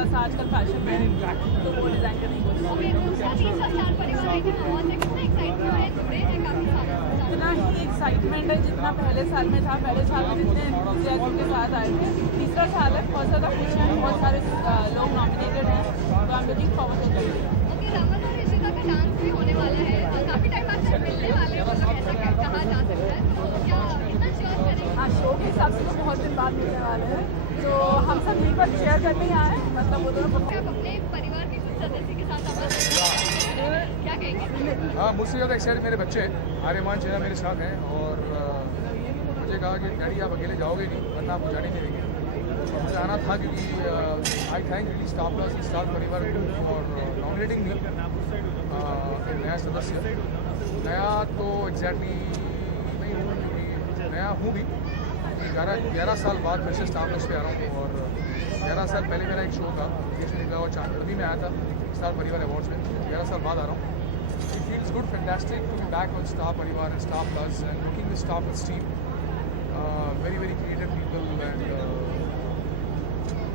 थोड़ा सा आजकल फैशन में है, तो वो डिज़ाइन करने की कोशिश ओके, दूसरा तीसरा स्टार परिवार है कि बहुत है, कितना एक्साइटमेंट है, जुड़े हैं काफी सारे स्टार। इतना ही एक्साइटमेंट है जितना पहले साल में था। पहले साल में जितने एंथुसियाज्म के साथ आए थे, तीसरा साल है, बहुत ज़्यादा खुश हैं, बहुत सारे लोग नॉमिनेटेड हैं, तो I am looking forward to it. Okay, Raman और ऋषिता का डांस भी होने वाला है और काफी टाइम बाद फिर मिलने वाले हैं, मतलब ऐसा कहा जा सकता है, तो क्या कितना शेयर करेंगे? हाँ, शो के हिसाब से तो बहुत दिन बाद मिलने वाले हैं, तो हम सब मिलकर शेयर करने ही आए हैं, मतलब वो दोनों आप अपने परिवार के कुछ सदस्य के साथ आवाज क्या कहेंगे? हाँ, मुझसे ज़्यादा एक्साइटेड मेरे बच्चे आर्यमान चेहरा मेरे साथ हैं और मुझे कहा कि डैडी आप अकेले जाओगे नहीं, वरना आपको जाने नहीं देंगे। मुझे आना था क्योंकि आई thank really star plus star परिवार और नॉमिनेटिंग मी एक नया सदस्य। नया तो एग्जैक्टली नहीं हूँ क्योंकि नया हूँ भी, 11 साल बाद फिर से स्टार प्लस पे आ रहा हूँ और 11 साल पहले मेरा एक शो था देश निकला और चांद, तभी मैं आया था स्टार परिवार अवार्ड्स में। 11 साल बाद आ रहा हूँ। It feels good, fantastic to be back on Star Parivar and Star Plus and working with Star Plus team. Very, very creative people and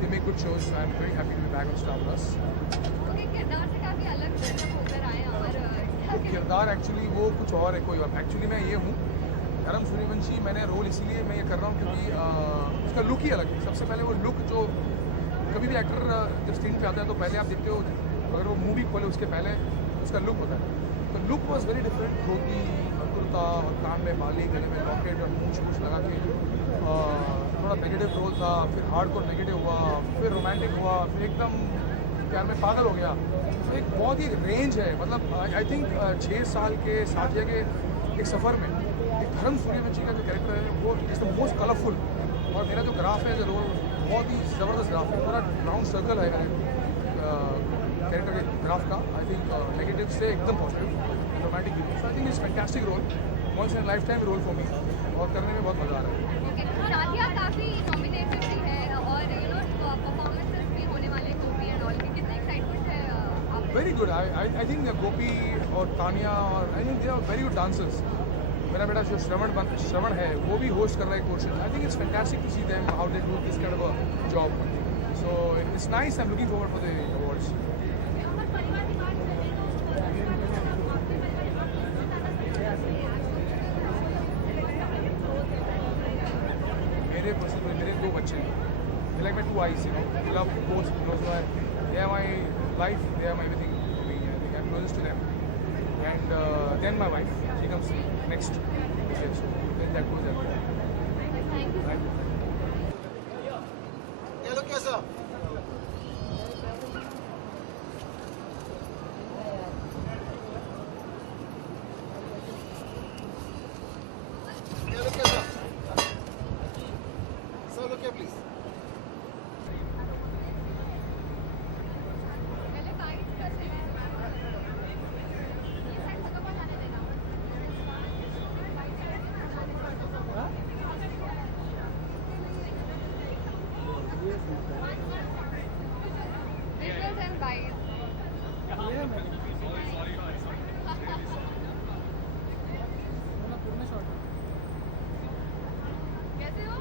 they make good shows. I'm very happy to be back on Star Plus. Okay, किरदार से काफी अलग dress up होकर आए हैं और क्या किरदार एक्चुअली वो कुछ और है, कोई और। एक्चुअली मैं ये हूँ धर्म सूर्यवंशी। मैंने रोल इसीलिए मैं ये कर रहा हूँ क्योंकि उसका लुक ही अलग है। सबसे पहले वो लुक जो कभी भी एक्टर जब स्क्रीन पे आता है तो पहले आप देखते हो, अगर वो मूवी खोले उसके पहले उसका लुक होता है, तो लुक वॉज वेरी डिफरेंट। धोती और कुर्ता और कान में बाली, गले में लॉकेट और मूछ वूछ लगा के थोड़ा नेगेटिव रोल था, फिर हार्डकोर नेगेटिव हुआ, फिर रोमांटिक हुआ, फिर एकदम प्यार में पागल हो गया। तो एक बहुत ही रेंज है, मतलब आई थिंक 6 साल के साथिया के एक सफ़र में एक धर्म सूर्यवंशी का जो कैरेक्टर है वो इज़ द मोस्ट कलरफुल। और मेरा जो ग्राफ है एज रोल बहुत ही ज़बरदस्त ग्राफ है, पूरा राउंड सर्कल है कैरेक्टर के ग्राफ का। आई थिंक नेगेटिव से एकदम पॉजिटिव रोमांटिक भी। So I think it's fantastic role, once in life time role for me और करने में बहुत मज़ा आ रहा है। ओके, शादिया काफी नॉमिनेटेड भी है और परफॉर्मेंसेस भी होने वाले हैं गोपी एंड ऑल के, कितना एक्साइटमेंट है आप? Very good. I think Gopi और तानिया और I think they are very good dancers. मेरा बेटा जो श्रवण है वो भी होस्ट कर रहा है courses. I think it's fantastic to see them how they do this kind of a job. So it's nice, I am looking forward for the awards. मेरे 2 बच्चे हैं, like my 2 eyes, you know, I love both close by. They are my life, they are my everything to me. I think I'm closest to them. And then my wife, she comes next. So then that goes everywhere. Thank you. Right? ये लो कैसा? ये लो कैसा? Sir look here please. पहले guide करते हैं, ये side से कब जाने देना? Visuals and guides. कैसे हो?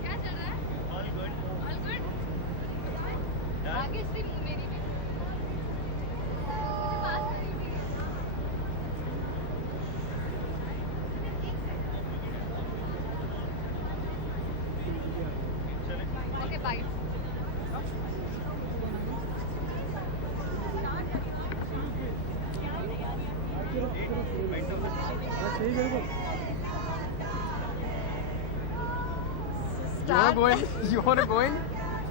क्या चल रहा है? All good. भाग्यश्री मेरी भी। पास करी थी। Okay, bye. You want to go in?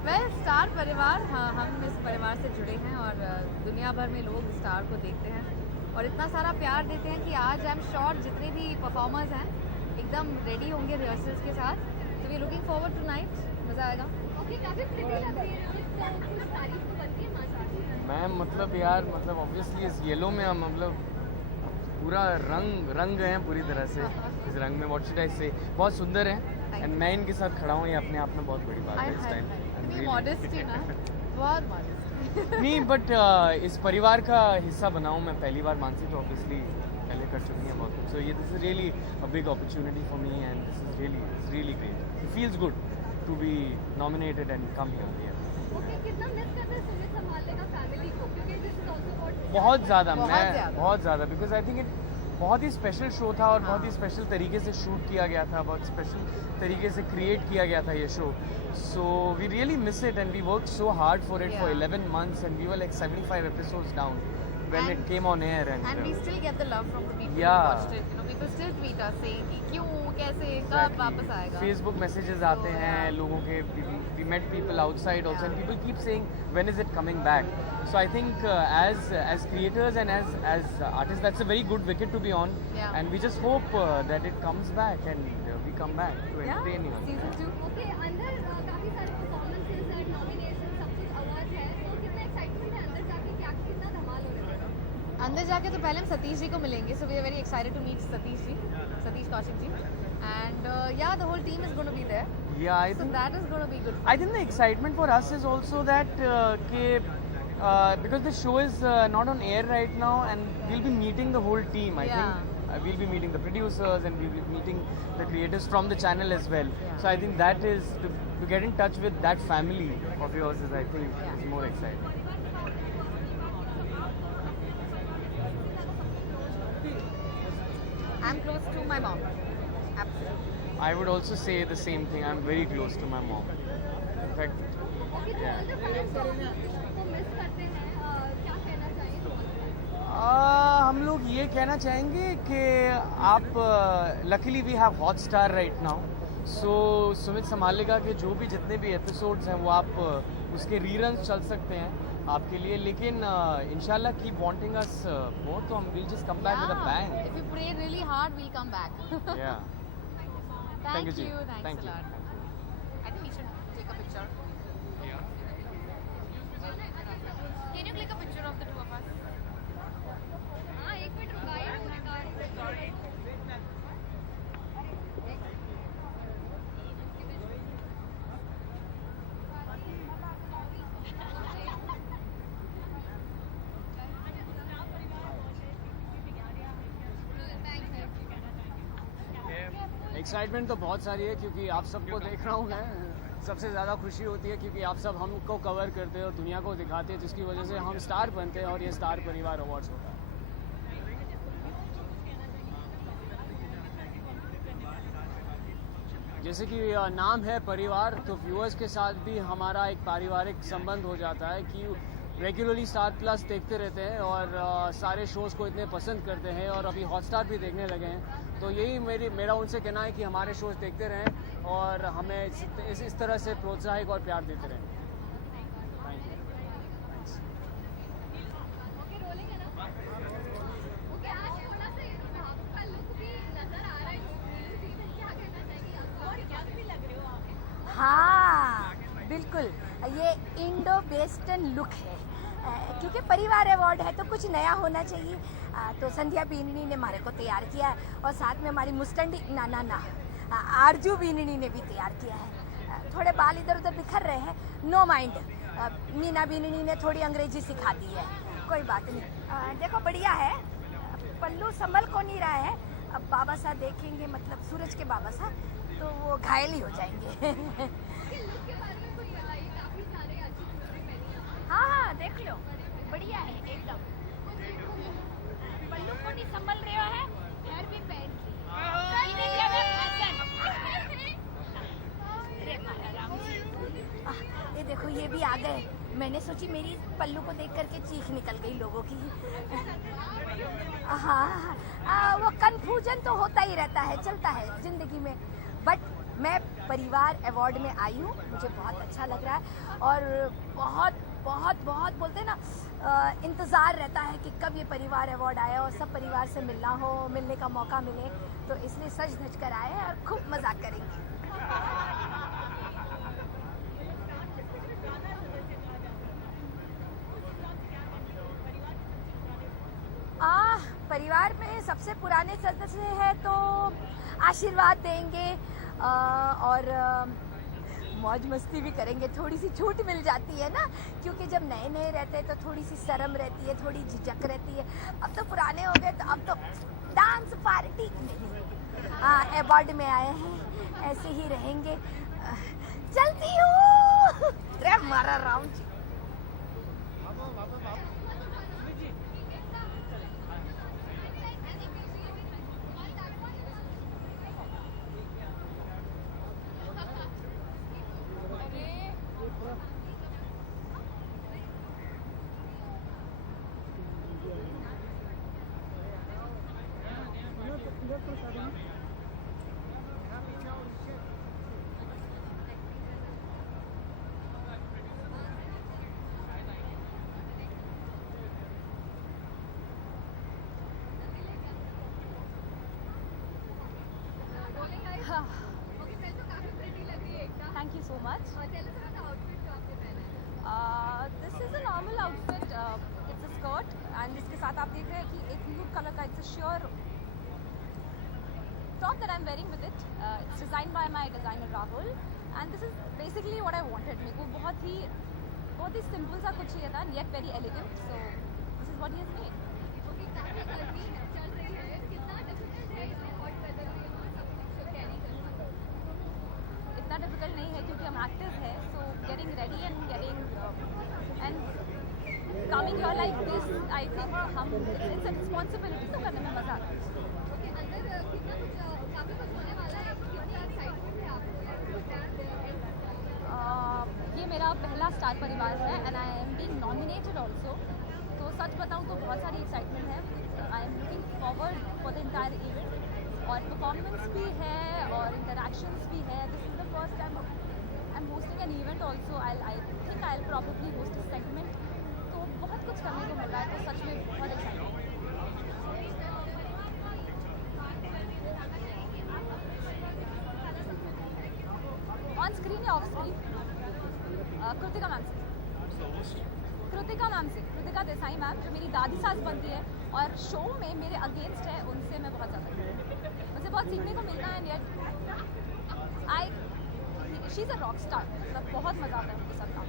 Well Star Parivaar, हाँ, हम इस परिवार से जुड़े हैं और दुनिया भर में लोग स्टार को देखते हैं और इतना सारा प्यार देते हैं कि आज आई एम श्योर जितने भी परफॉर्मर्स हैं एकदम रेडी होंगे रिहर्सल्स के साथ। तो we looking forward tonight, मज़ा आएगा। ओके, काफी प्रिटी लग रही है, कुछ तारीफ तो बनती है माशाल्लाह। मैम मतलब यार, मतलब ऑब्वियसली इस येलो में हम मतलब पूरा रंग गए हैं पूरी तरह से इस रंग में। व्हाट शुड आई से, बहुत सुंदर है एंड मैं इनके साथ खड़ा हूँ, ये अपने आप में बहुत बड़ी बात है इस टाइम। इतनी मॉडेस्टी ना, बहुत मॉडेस्ट। नहीं बट इस परिवार का हिस्सा बना हूँ मैं पहली बार। मानसी तो ऑब्वियसली पहले कर चुकी हैं बहुत कुछ, सो ये this is really a big opportunity for me and this is really great. It feels good to be nominated and come here. Okay, कितना मिस करते हैं सुमित संभालने का फैमिली को, क्योंकि दिस इज आल्सो व्हाट बहुत ज़्यादा, बहुत मैं ज़्यादा। बहुत ज़्यादा, बिकॉज आई थिंक इट बहुत ही स्पेशल शो था और बहुत ही स्पेशल तरीके से शूट किया गया था, बहुत स्पेशल तरीके से क्रिएट किया गया था ये show. So we really miss it and we work so hard for it for 11 months and we were like 75 episodes down when it came on air. And we still get the love from the people Yeah. who watched it. You know, people still tweet us saying कि क्यों, कैसे, कब वापस आएगा. Facebook messages आते हैं लोगों के. We met people outside also and people keep saying when is it coming back. So I think as creators and as artists, that's a very good wicket to be on. Yeah. And we just hope that it comes back and we come back to entertain you. Season 2. Okay, अंदर काफी सारे performances और nomination सब कुछ award है, तो कितना excitement है अंदर जाके, क्या कितना धमाल हो रहा है? अंदर जाके तो पहले हम सतीश जी को मिलेंगे. So we are very excited to meet Satish Kaushik ji. And yeah, the whole team is going to be there. Yeah, I So think that is going to be good. I think the excitement for us is also that because the show is not on air right now and we'll be meeting the whole team. I Yeah. think we'll be meeting the producers and we'll be meeting the creators from the channel as well. Yeah. So I think that is to get in touch with that family of yours is I think Yeah. is more exciting. I'm close to my mom. Absolutely. I would also say the same thing. I'm very close to my mom. In fact, okay, तो Yeah. All the fans जो show को miss करते हैं, क्या कहना चाहिए? हम लोग ये कहना चाहेंगे कि आप luckily we have Hotstar right now. So Sumit समालेगा के जो भी जितने भी एपिसोड्स हैं वो आप उसके रीरन्स चल सकते हैं आपके लिए. लेकिन इंशाल्लाह कीप वांटिंग अस मोर, तो हम will just come back with a bang. If you pray really hard, we'll come back. या Thank you, Ji. you. Thanks Thank a you. lot. I think we should take a picture. Can you click a picture of the two of us? हाँ, एक minute रुकाइए, excitement तो बहुत सारी है क्योंकि आप सबको देख रहा हूँ मैं. सबसे ज़्यादा खुशी होती है क्योंकि आप सब हमको कवर करते हैं और दुनिया को दिखाते हैं, जिसकी वजह से हम स्टार बनते हैं और ये स्टार परिवार अवार्ड्स होता है. जैसे कि नाम है परिवार, तो व्यूअर्स के साथ भी हमारा एक पारिवारिक संबंध हो जाता है कि रेगुलरली स्टार प्लस देखते रहते हैं और सारे शोज़ को इतने पसंद करते हैं और अभी हॉटस्टार भी देखने लगे हैं. तो यही मेरा उनसे कहना है कि हमारे शोज़ देखते रहें और हमें इस तरह से प्रोत्साहित और प्यार देते रहें. ओके, रोलिंग है ना? ओके, आज थोड़ा सा आपका लुक भी नजर आ रहा है, क्या कहना चाहिए आप? और क्या भी लग रहे हो आप? हाँ बिल्कुल, ये इंडो वेस्टर्न लुक है क्योंकि परिवार अवार्ड है तो कुछ नया होना चाहिए. तो संध्या बीननी ने हमारे को तैयार किया है और साथ में हमारी मुस्टंडी आरजू बीननी ने भी तैयार किया है. थोड़े बाल इधर उधर बिखर रहे हैं, नो माइंड. मीना बीननी ने थोड़ी अंग्रेजी सिखा दी है, कोई बात नहीं. देखो बढ़िया है, पल्लू संभल को नहीं रहा है. अब बाबा साहब देखेंगे, मतलब सूरज के बाबा साहब, तो वो घायल ही हो जाएंगे. कि लुक के बारे में कुछ बताइए, काफी सारे अच्छी चीजें पहनी हैं. हाँ हाँ देख लो, बढ़िया है एकदम. पल्लू को नहीं संभल रहे है, हेयर भी पहन की. अरे मारा राम जी. ये देखो ये भी आ गए. मैंने सोची मेरी पल्लू को देख करके चीख निकल गई लोगों की. हाँ वो कन्फ्यूजन तो होता ही रहता है, चलता है जिंदगी में. बट मैं परिवार अवार्ड में आई हूँ, मुझे बहुत अच्छा लग रहा है और बहुत बहुत बहुत बोलते हैं ना, इंतज़ार रहता है कि कब ये परिवार अवार्ड आए और सब परिवार से मिलने का मौका मिले. तो इसलिए सज धज कर आए हैं और खूब मजाक करेंगे. परिवार में सबसे पुराने सदस्य हैं तो आशीर्वाद देंगे और मौज मस्ती भी करेंगे. थोड़ी सी छूट मिल जाती है ना, क्योंकि जब नए नए रहते हैं तो थोड़ी सी शर्म रहती है, थोड़ी झिझक रहती है. अब तो पुराने हो गए तो अब तो डांस पार्टी अवार्ड में आए हैं, ऐसे ही रहेंगे. चलती हूँ. रे मारा राम जी ओके मैं तो काफी प्रिटी लग रही है एकदम थैंक यू सो मच और tell us about the outfit जो आपने पहना है this is a normal outfit it's a skirt and इसके साथ आप देख रहे हैं कि एक न्यूड कलर का it's a sure top that I am wearing with it it's design by my designer Rahul and this is basically what I wanted मेरे को बहुत ही सिंपल सा कुछ चाहिए था yet very elegant so this is what he has made okay काफी गर्मी चल रही है कितना डिफिकल्ट है इतने हॉट वेदर में सब कुछ कैरी करना इतना डिफिकल्ट नहीं है क्योंकि हम एक्टिव हैं so getting ready and getting and coming here like this I think हम इट्स अ रिस्पॉन्सिबिलिटी तो करने में मजा आता है ओके अंदर कितना कुछ काफी कुछ होने वाला है कितना एक्साइटमेंट है आपको ये मेरा पहला स्टार परिवार है and I am being nominated also तो सच बताऊँ तो बहुत सारी एक्साइटमेंट है I am looking forward for the entire event और परफॉर्मेंस भी है और इंटरेक्शंस भी है this is the first time I am hosting an event also I think I will probably host a segment तो बहुत कुछ करने को मिल रहा है तो सच में बहुत एक्साइटेड ऑन स्क्रीन या ऑफ स्क्रीन कृतिका मैम से कृतिका देसाई मैम जो मेरी दादी सास बनती है और शो में मेरे अगेंस्ट है उनसे मैं बहुत ज़्यादा मुझे बहुत सीखने को मिलता है and I she is a rock star मतलब बहुत मज़ा आता है उनके साथ काम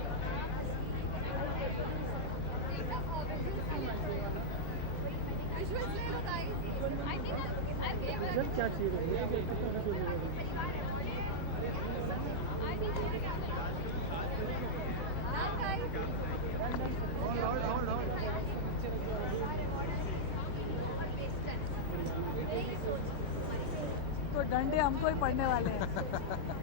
तो डंडे हमको ही पड़ने वाले हैं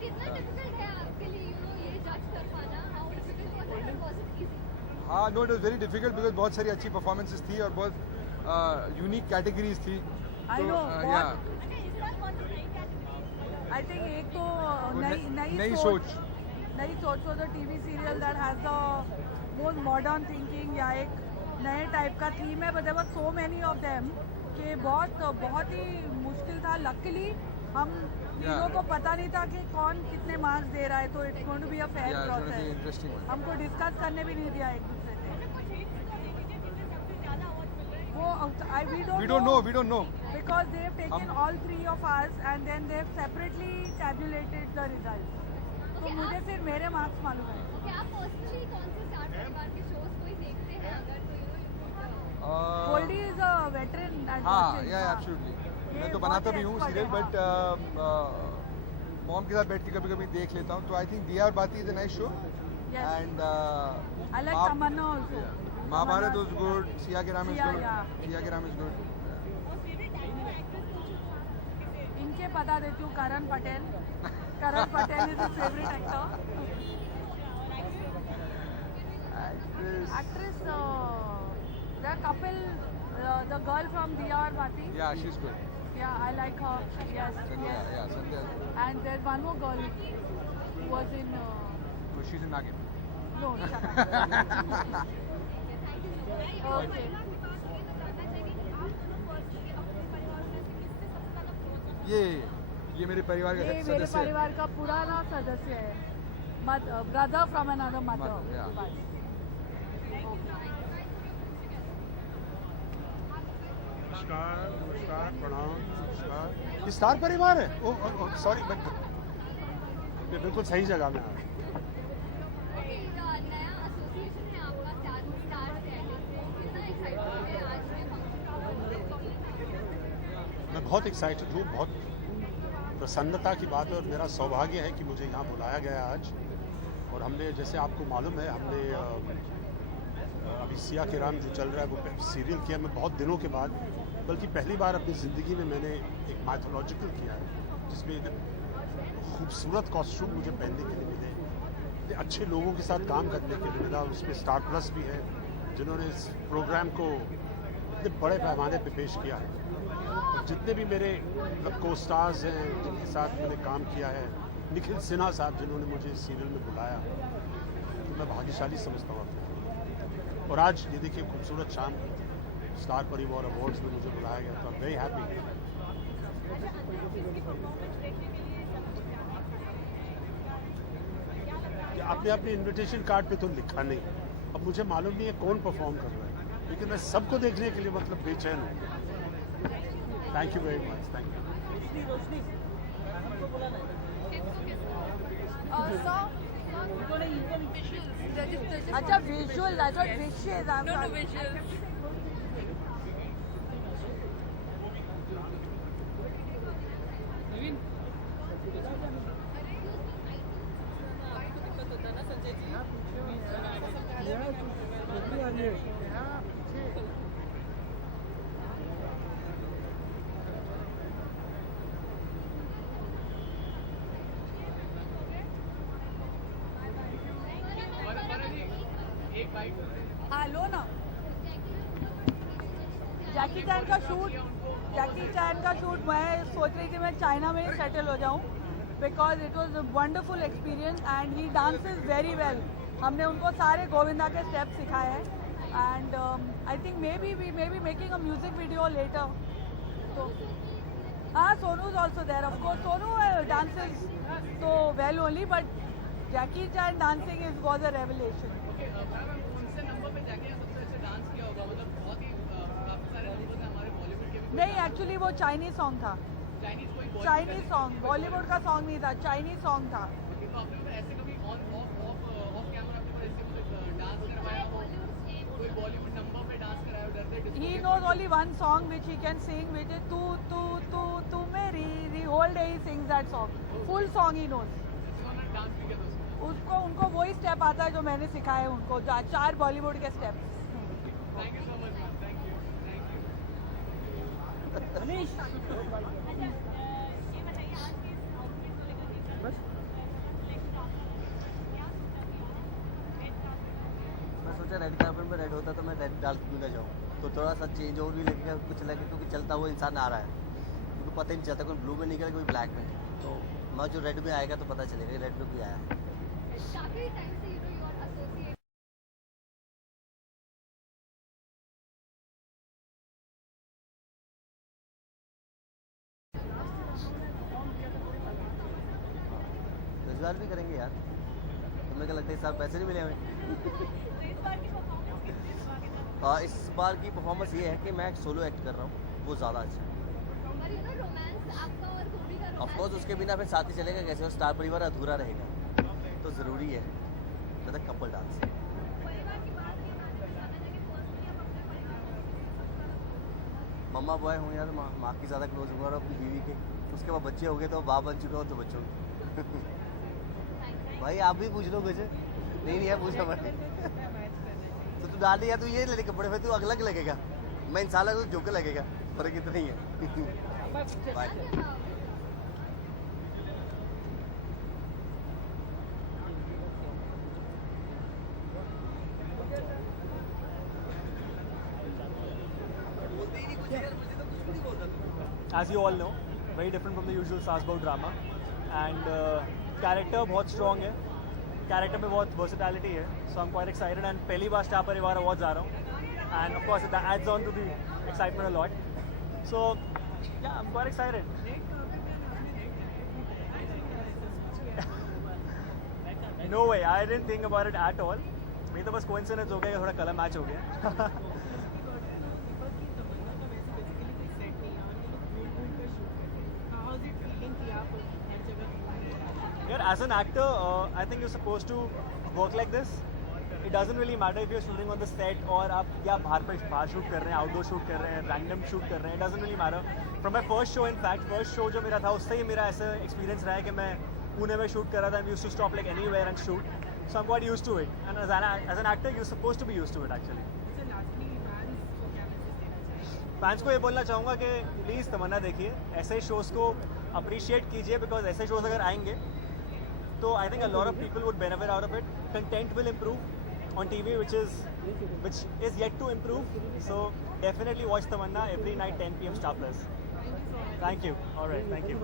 कितना डिफिकल्ट है आपके लिए ये जज कर पाना how difficult was it easy हाँ no it was very difficult because बहुत सारी अच्छी परफॉर्मेंसेस थी और बहुत यूनिक कैटेगरीज थी I know, या आई थिंक एक तो नई सोच नई सोच for the TV serial that has the most modern thinking या एक नए टाइप का थीम है but there were so many of them कि बहुत ही मुश्किल था लकीली हम तीनों को पता नहीं था कि कौन कितने मार्क्स दे रहा है तो it's going to be a fair process हमको डिस्कस करने भी नहीं दिया एक दूसरे से वो we don't know because they have taken all three of us and then they have separately tabulated the results तो मुझे फिर मेरे मार्क्स मालूम है ओके आप पर्सनली कौन से स्टार परिवार के शोज कोई देखते हैं अगर तो गोल्डी इज अ वेटरन हाँ या एब्सोल्युटली मैं तो बनाता भी हूँ सीरियल बट मॉम के साथ बैठ के कभी कभी देख लेता हूँ तो I think Diya Aur Baati is a nice show and I like Tamanna also Mahabharat was good Siya Ke Raam is good Siya Ke Raam is good इनके पता देती हूँ Karan Patel is the favourite actor actress the couple the girl from Diya Aur Baati yeah she is good Yeah, I like her. Yes. Sandhya. And there's one more girl who was in. So she's in Nagin. No, shut up. Okay. ये मेरे परिवार का ये मेरे सदस्य है। परिवार का पुराना सदस्य है brother from another mother Yeah. नमस्कार प्रणाम नमस्कार ये स्टार परिवार है ओ सॉरी मैं ये बिल्कुल सही जगह में आया नया एसोसिएशन है आपका स्टार कितना एक्साइटेड है आज के फंक्शन मैं बहुत एक्साइटेड हूँ बहुत प्रसन्नता की बात है और मेरा सौभाग्य है कि मुझे यहाँ बुलाया गया आज और हमने, जैसे आपको मालूम है, हमने अभी सिया के राम जो चल रहा है वो सीरियल किया मैं बहुत दिनों के बाद, बल्कि पहली बार अपनी ज़िंदगी में मैंने एक माइथोलॉजिकल किया है जिसमें एक खूबसूरत कॉस्ट्यूम मुझे पहनने के लिए मिले, इतने अच्छे लोगों के साथ काम करने के लिए मिला। उसमें स्टार प्लस भी है जिन्होंने इस प्रोग्राम को इतने बड़े पैमाने पे पेश किया है। और जितने भी मेरे मतलब को स्टार्स हैं जिनके साथ मैंने काम किया है, निखिल सिन्हा साहब जिन्होंने मुझे इस सीरियल में बुलाया, तो मैं भाग्यशाली समझता हूँ अपने। और आज ये देखिए खूबसूरत शाम स्टार परिवार अवार्ड्स में मुझे बुलाया गया, तो आई एम वेरी हैप्पी। आपने अपने इनविटेशन कार्ड पे तो लिखा नहीं, अब मुझे मालूम नहीं है कौन परफॉर्म कर रहा है, लेकिन मैं सबको देखने के लिए मतलब बेचैन हूँ। Thank you very much, thank you. अच्छा visual, I thought wishes, I am visuals. हाँ लो ना। जैकी चैन का शूट मैं सोच रही थी मैं चाइना में सेटल हो जाऊँ, because it was a wonderful experience and he dances very well. हमने उनको सारे गोविंदा के स्टेप सिखाए हैं and I think may be making a music video later. तो हाँ, Sonu is also there, of course Sonu dances तो well only, but Jackie Chan dancing is was a revelation. नहीं, एक्चुअली वो चाइनीज सॉन्ग था, चाइनीज सॉन्ग, बॉलीवुड का song नहीं था, Chinese song था। He knows only one song which he can sing, which is "Tu Tu Tu Tu Meri." The whole day he sings that song. Full song he knows. उसको उनको वही step आता है जो मैंने सिखाए उनको, 4 बॉलीवुड के स्टेप। मैं सोचा रेड कार्पेट में रेड होता तो मैं रेड डाल के ना जाऊँ, तो थोड़ा सा चेंज और भी लगेगा, कुछ लगे क्योंकि चलता हुआ इंसान आ रहा है, उनको पता ही नहीं चलता कोई ब्लू में निकले कोई ब्लैक में, तो मैं जो रेड में आएगा तो पता चलेगा रेड में भी आया है। काफी टाइम से यू आर एसोसिएट इस बार भी करेंगे यार, तुम्हें क्या लगता है इस साल पैसे नहीं मिले हमें? इस बार की परफॉर्मेंस ये है कि मैं एक सोलो एक्ट कर रहा हूँ, वो ज़्यादा अच्छा है। और यू नो रोमांस आपका और गोपी का ऑफ कोर्स उसके बिना फिर साथी चलेगा कैसे, और स्टार परिवार अधूरा रहेगा, तो ज़रूरी है ज़्यादा कपल डांस। परिवार की बात की ना जाना जाके पर्सनली आप अपने परिवार मम्मा बॉय हूँ यार, माँ की ज़्यादा क्लोज हूँ, और अपनी बीवी के, उसके बाद बच्चे हो गए तो बाप बन चुका हो तो बच्चों भाई आप भी पूछ लो कुछ, नहीं है पूछा मैंने तो तू डाल दिया, तू ये ले कपड़े फिर तू अलग लगेगा, मैं इंसान लगा तो जोकर लगेगा, फर्क इतना ही है। Bye. As you all know, very different from the usual Sasbo drama, and character बहुत strong है, character में बहुत versatility है, so I'm quite excited and पहली बार स्टार परिवार अवार्ड्स आ रहा हूँ, and of course that adds on to the excitement a lot, so yeah I'm quite excited. No way, I didn't think about it at all, मेरी तो बस coincidence हो गया, थोड़ा कलर मैच हो गया। Yeah, as an actor, I think you're supposed to work like this. It doesn't really matter if you're shooting on the set और आप या बाहर शूट कर रहे हैं, आउटडोर शूट कर रहे हैं, रैंडम शूट कर रहे हैं, it doesn't really matter. From my first show, in fact, first show जो मेरा था उससे ही मेरा ऐसा एक्सपीरियंस रहा है कि मैं पुणे में शूट कर रहा था, I used to stop like anywhere and shoot. so I'm quite used to it. And as an actor, you're supposed to be used to it actually. Fans को ये बोलना चाहूँगा कि प्लीज़ तमन्ना देखिए, ऐसे शोज़ को अप्रिशिएट कीजिए, बिकॉज ऐसे शोज़ अगर आएंगे तो I think a lot of people would benefit out of it. Content will improve on TV which is yet to improve. So definitely watch Tamanna every night 10 PM Star Plus. Thank you. All right, thank you.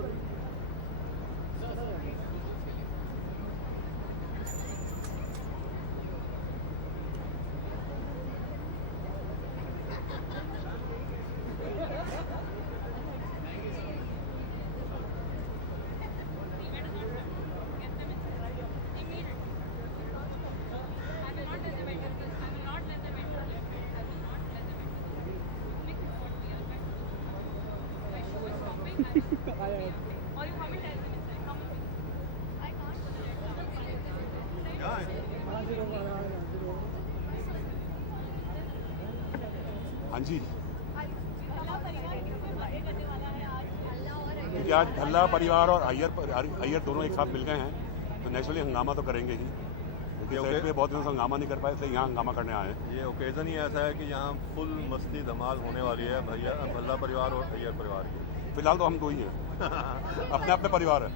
हाँ जी, क्योंकि आज भल्ला परिवार और अय्यर दोनों एक साथ मिल गए हैं तो नेचुरली हंगामा तो करेंगे ही, क्योंकि सेट पे बहुत दिनों से हंगामा नहीं कर पाए, इसलिए यहाँ हंगामा करने आए हैं. ये ओकेज़न ही ऐसा है कि यहाँ फुल मस्ती धमाल होने वाली है भल्ला परिवार और अय्यर परिवार की. फिलहाल तो हम दो ही हैं. अपने अपने परिवार है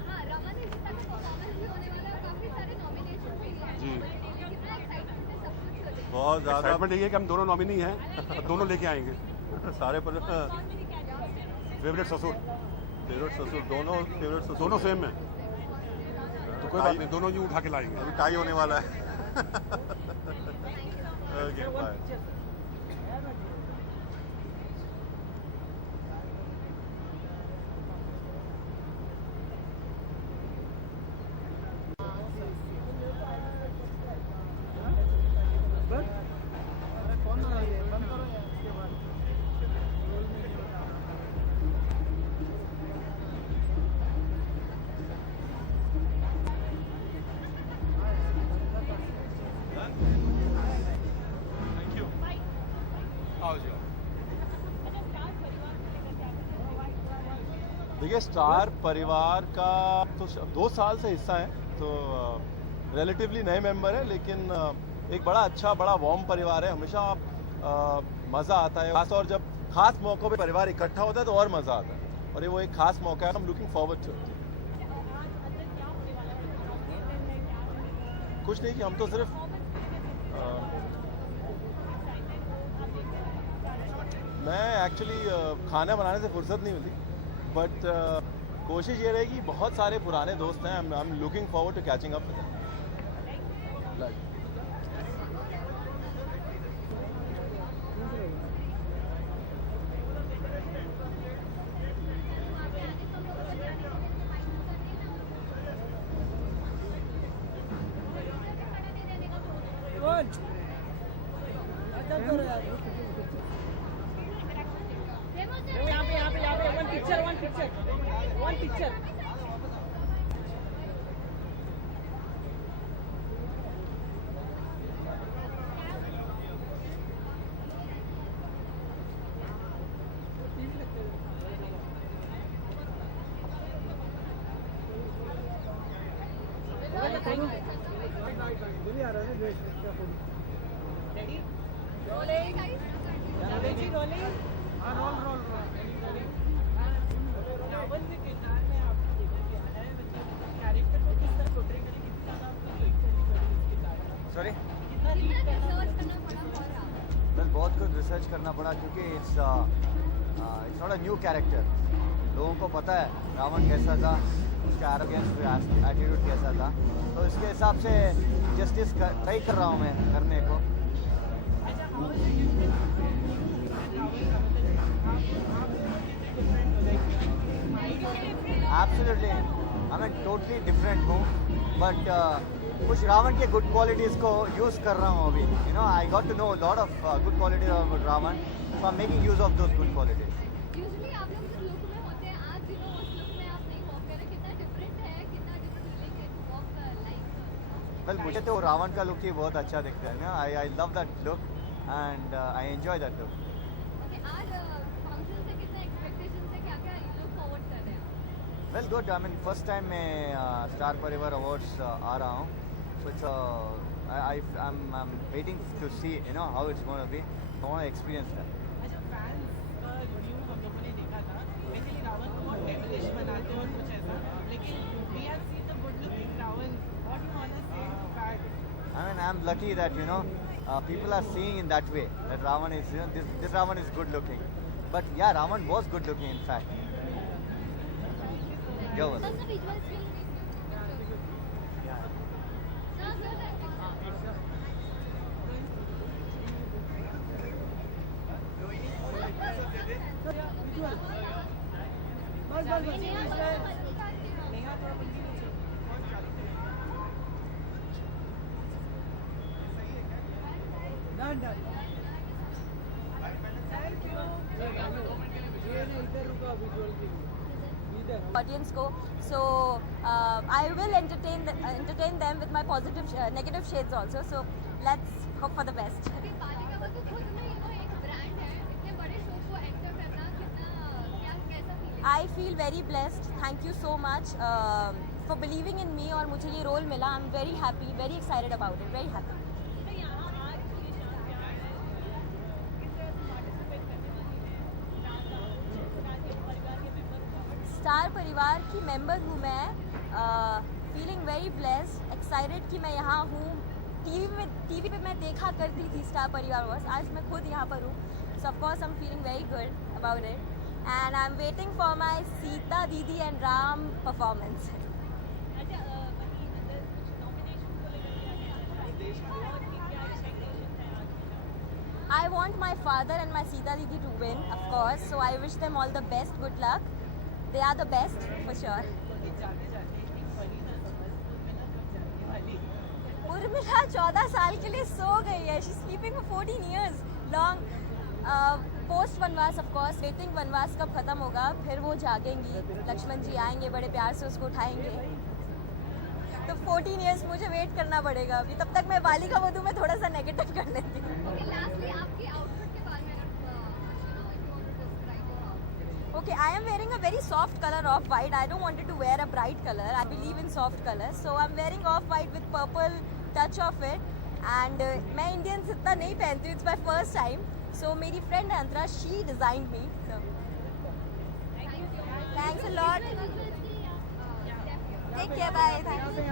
जी. बहुत ज़्यादा एक्साइटमेंट यही है कि हम दोनों नॉमिनी हैं, दोनों लेके आएंगे. सारे फेवरेट ससुर दोनों सेम है तो कोई बात नहीं, दोनों ही उठा के लाएंगे. अभी टाई होने वाला है. Okay, bye. देखिए, स्टार परिवार का तो 2 साल से हिस्सा है, तो रिलेटिवली नए मेंबर है, लेकिन एक बड़ा अच्छा बड़ा वार्म परिवार है. हमेशा मज़ा आता है, खासतौर जब खास मौक़ों पे परिवार इकट्ठा होता है तो और मज़ा आता है, और ये वो एक खास मौका है. हम लुकिंग फॉरवर्ड टू. कुछ नहीं कि हम तो सिर्फ मैं एक्चुअली खाना बनाने से फुर्सत नहीं मिलती, बट कोशिश ये रहेगी. बहुत सारे पुराने दोस्त हैं, I am looking forward to catching up with them. One picture. Sorry, बहुत कुछ रिसर्च करना पड़ा, क्योंकि it's not a new character. लोगों को पता है रावण कैसा था, उसका एरोगेंस एटीट्यूड कैसा था, तो इसके हिसाब से जस्टिस ट्राई कर रहा हूँ मैं करने को. Absolutely, I mean totally different हूँ, बट कुछ रावण के गुड क्वालिटीज़ को यूज़ कर रहा हूँ अभी. You know, I got to know lot of good qualities of Ravan, so I am making use of those good qualities. Usually आप लोग जिस लुक में होते हैं, आज उस लुक में आप नहीं वॉक कर रहे, कितना डिफरेंट है, कितना different related walk like. Well, मुझे तो रावण का लुक ही बहुत अच्छा दिखता है ना. I love that look and I enjoy that look. Okay, आज फंक्शन से कितना एक्सपेक्टेशन से क्या-क्या लुक फॉरवर्ड कर रहे हैं? Well good. I mean first time मैं स्टार परिवार अवार्ड्स आ रहा हूँ, So it's I'm waiting to see how it's going to be. I want to experience that. अच्छा फैंस का रिव्यू हम लोगों ने देखा था बेसिकली रावण को बहुत डेविलिश बनाते हैं और कुछ ऐसा लेकिन we have seen the good looking Ravan what you want to say to fans I mean, I'm lucky that people are seeing in that way that Ravan is this Ravan is good looking. But yeah, Ravan was good looking in fact. Go on. Does the visuals feel audience को. So I will entertain them with my positive negative shades also. So let's hope for the best. अभी बालिका वधू खुद में एक brand है इतने बड़े show को enter करना कितना कैसा फील है? I feel very blessed. Thank you so much for believing in me और मुझे ये रोल मिला. I'm very happy, very excited about it, very happy. Star परिवार की मेंबर हूँ मैं. फीलिंग वेरी ब्लेस्ड, एक्साइटेड कि मैं यहाँ हूँ. टीवी पे मैं देखा करती थी स्टार परिवार वर्स. आज मैं खुद यहाँ पर हूँ. So of course I am feeling very good about it and I am waiting for my Sita दीदी and Ram performance. I want my father and my Sita Didi to win, of course. So I wish them all the best. Good luck. They are the best for sure. Urmila 14 साल के लिए सो गई है. She's sleeping for 14 years long. Post वनवास of course. Waiting वनवास कब खत्म होगा फिर वो जागेंगी. लक्ष्मण जी आएंगे, बड़े प्यार से उसको उठाएंगे. तो 14 इयर्स मुझे वेट करना पड़ेगा अभी. तब तक मैं बालिका वधू में थोड़ा सा नेगेटिव कर लेती हूँ. Okay, I am wearing a very soft color off white. I don't wanted to wear a bright color. I believe in soft colors. So I'm wearing off white with purple touch of it. And मैं Indians इतना नहीं पहनती हूँ. It's my first time. So मेरी friend Antara, she designed me. So thanks a lot. Take care. Bye. Thank you.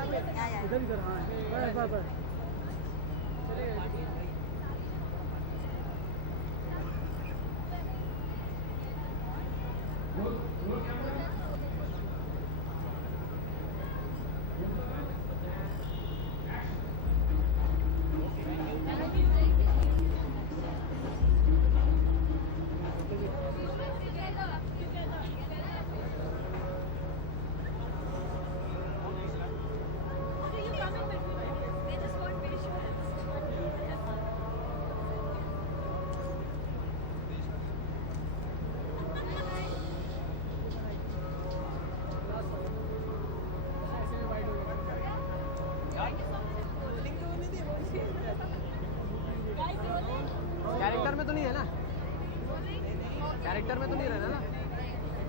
Yeah. Character में तो नहीं है ना? कैरेक्टर में तो नहीं रहना ना?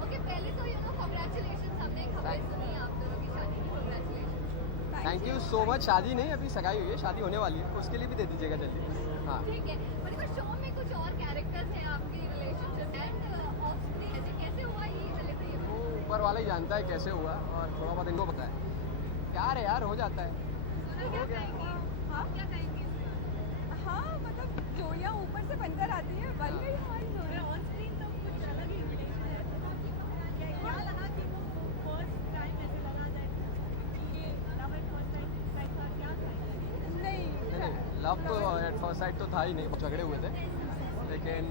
ओके पहले तो कांग्रेचुलेशंस. हमने खबर सुनी आप दोनों की शादी की. Congratulations. Thank you so much. शादी नहीं अभी सगाई हुई है. शादी होने वाली है. उसके लिए भी दे दीजिएगा जल्दी. हाँ ठीक है. और देखो शो में कुछ और कैरेक्टर्स हैं आपकी रिलेशनशिप एंड ऑफ कैसे हुआ ये डिलीवरी? वो ऊपर वाला ही जानता है कैसे हुआ और थोड़ा बहुत इनको पता है. प्यार है यार, हो जाता है. क्या कहेंगी? क्या कहेंगी? हाँ मतलब जोड़ियाँ ऊपर से बनकर आती है. बन गई हमारी जोड़ियाँ. ऑन स्क्रीन तो कुछ अलग ही रिलेशन है. क्या लगा कि वो फर्स्ट टाइम ऐसे लगा दैट ये रावण फर्स्ट टाइम था क्या था? नहीं, लव तो एट फर्स्ट साइड तो था ही नहीं. झगड़े हुए थे लेकिन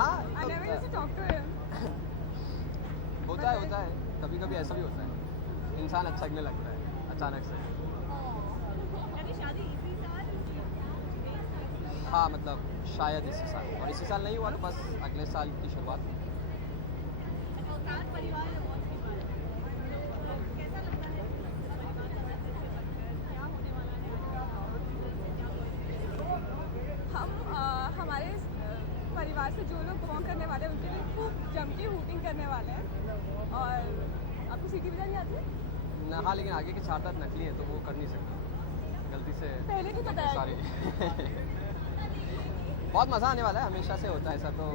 हाँ I never used to talk to him. होता है. कभी कभी ऐसा भी होता है. इंसान अच्छा लगने लगता है अचानक से. यानी शादी इसी साल? हाँ मतलब शायद इसी साल. और इसी साल नहीं हुआ तो बस अगले साल की शुरुआत. साथ परिवार है बहुत की बात. कैसा लगता है परिवार का सदस्य बनकर? क्या होने वाला है? हम हमारे परिवार से जो लोग बिलोंग करने वाले हैं उनके लिए खूब जम के हूटिंग करने वाले हैं. और आपको सीटी बजानी आती है? हाँ लेकिन आगे की 4 नकली है तो वो कर नहीं सकता. गलती से पहले नहीं बताया। सॉरी। बहुत मज़ा आने वाला है, हमेशा से होता है ऐसा। तो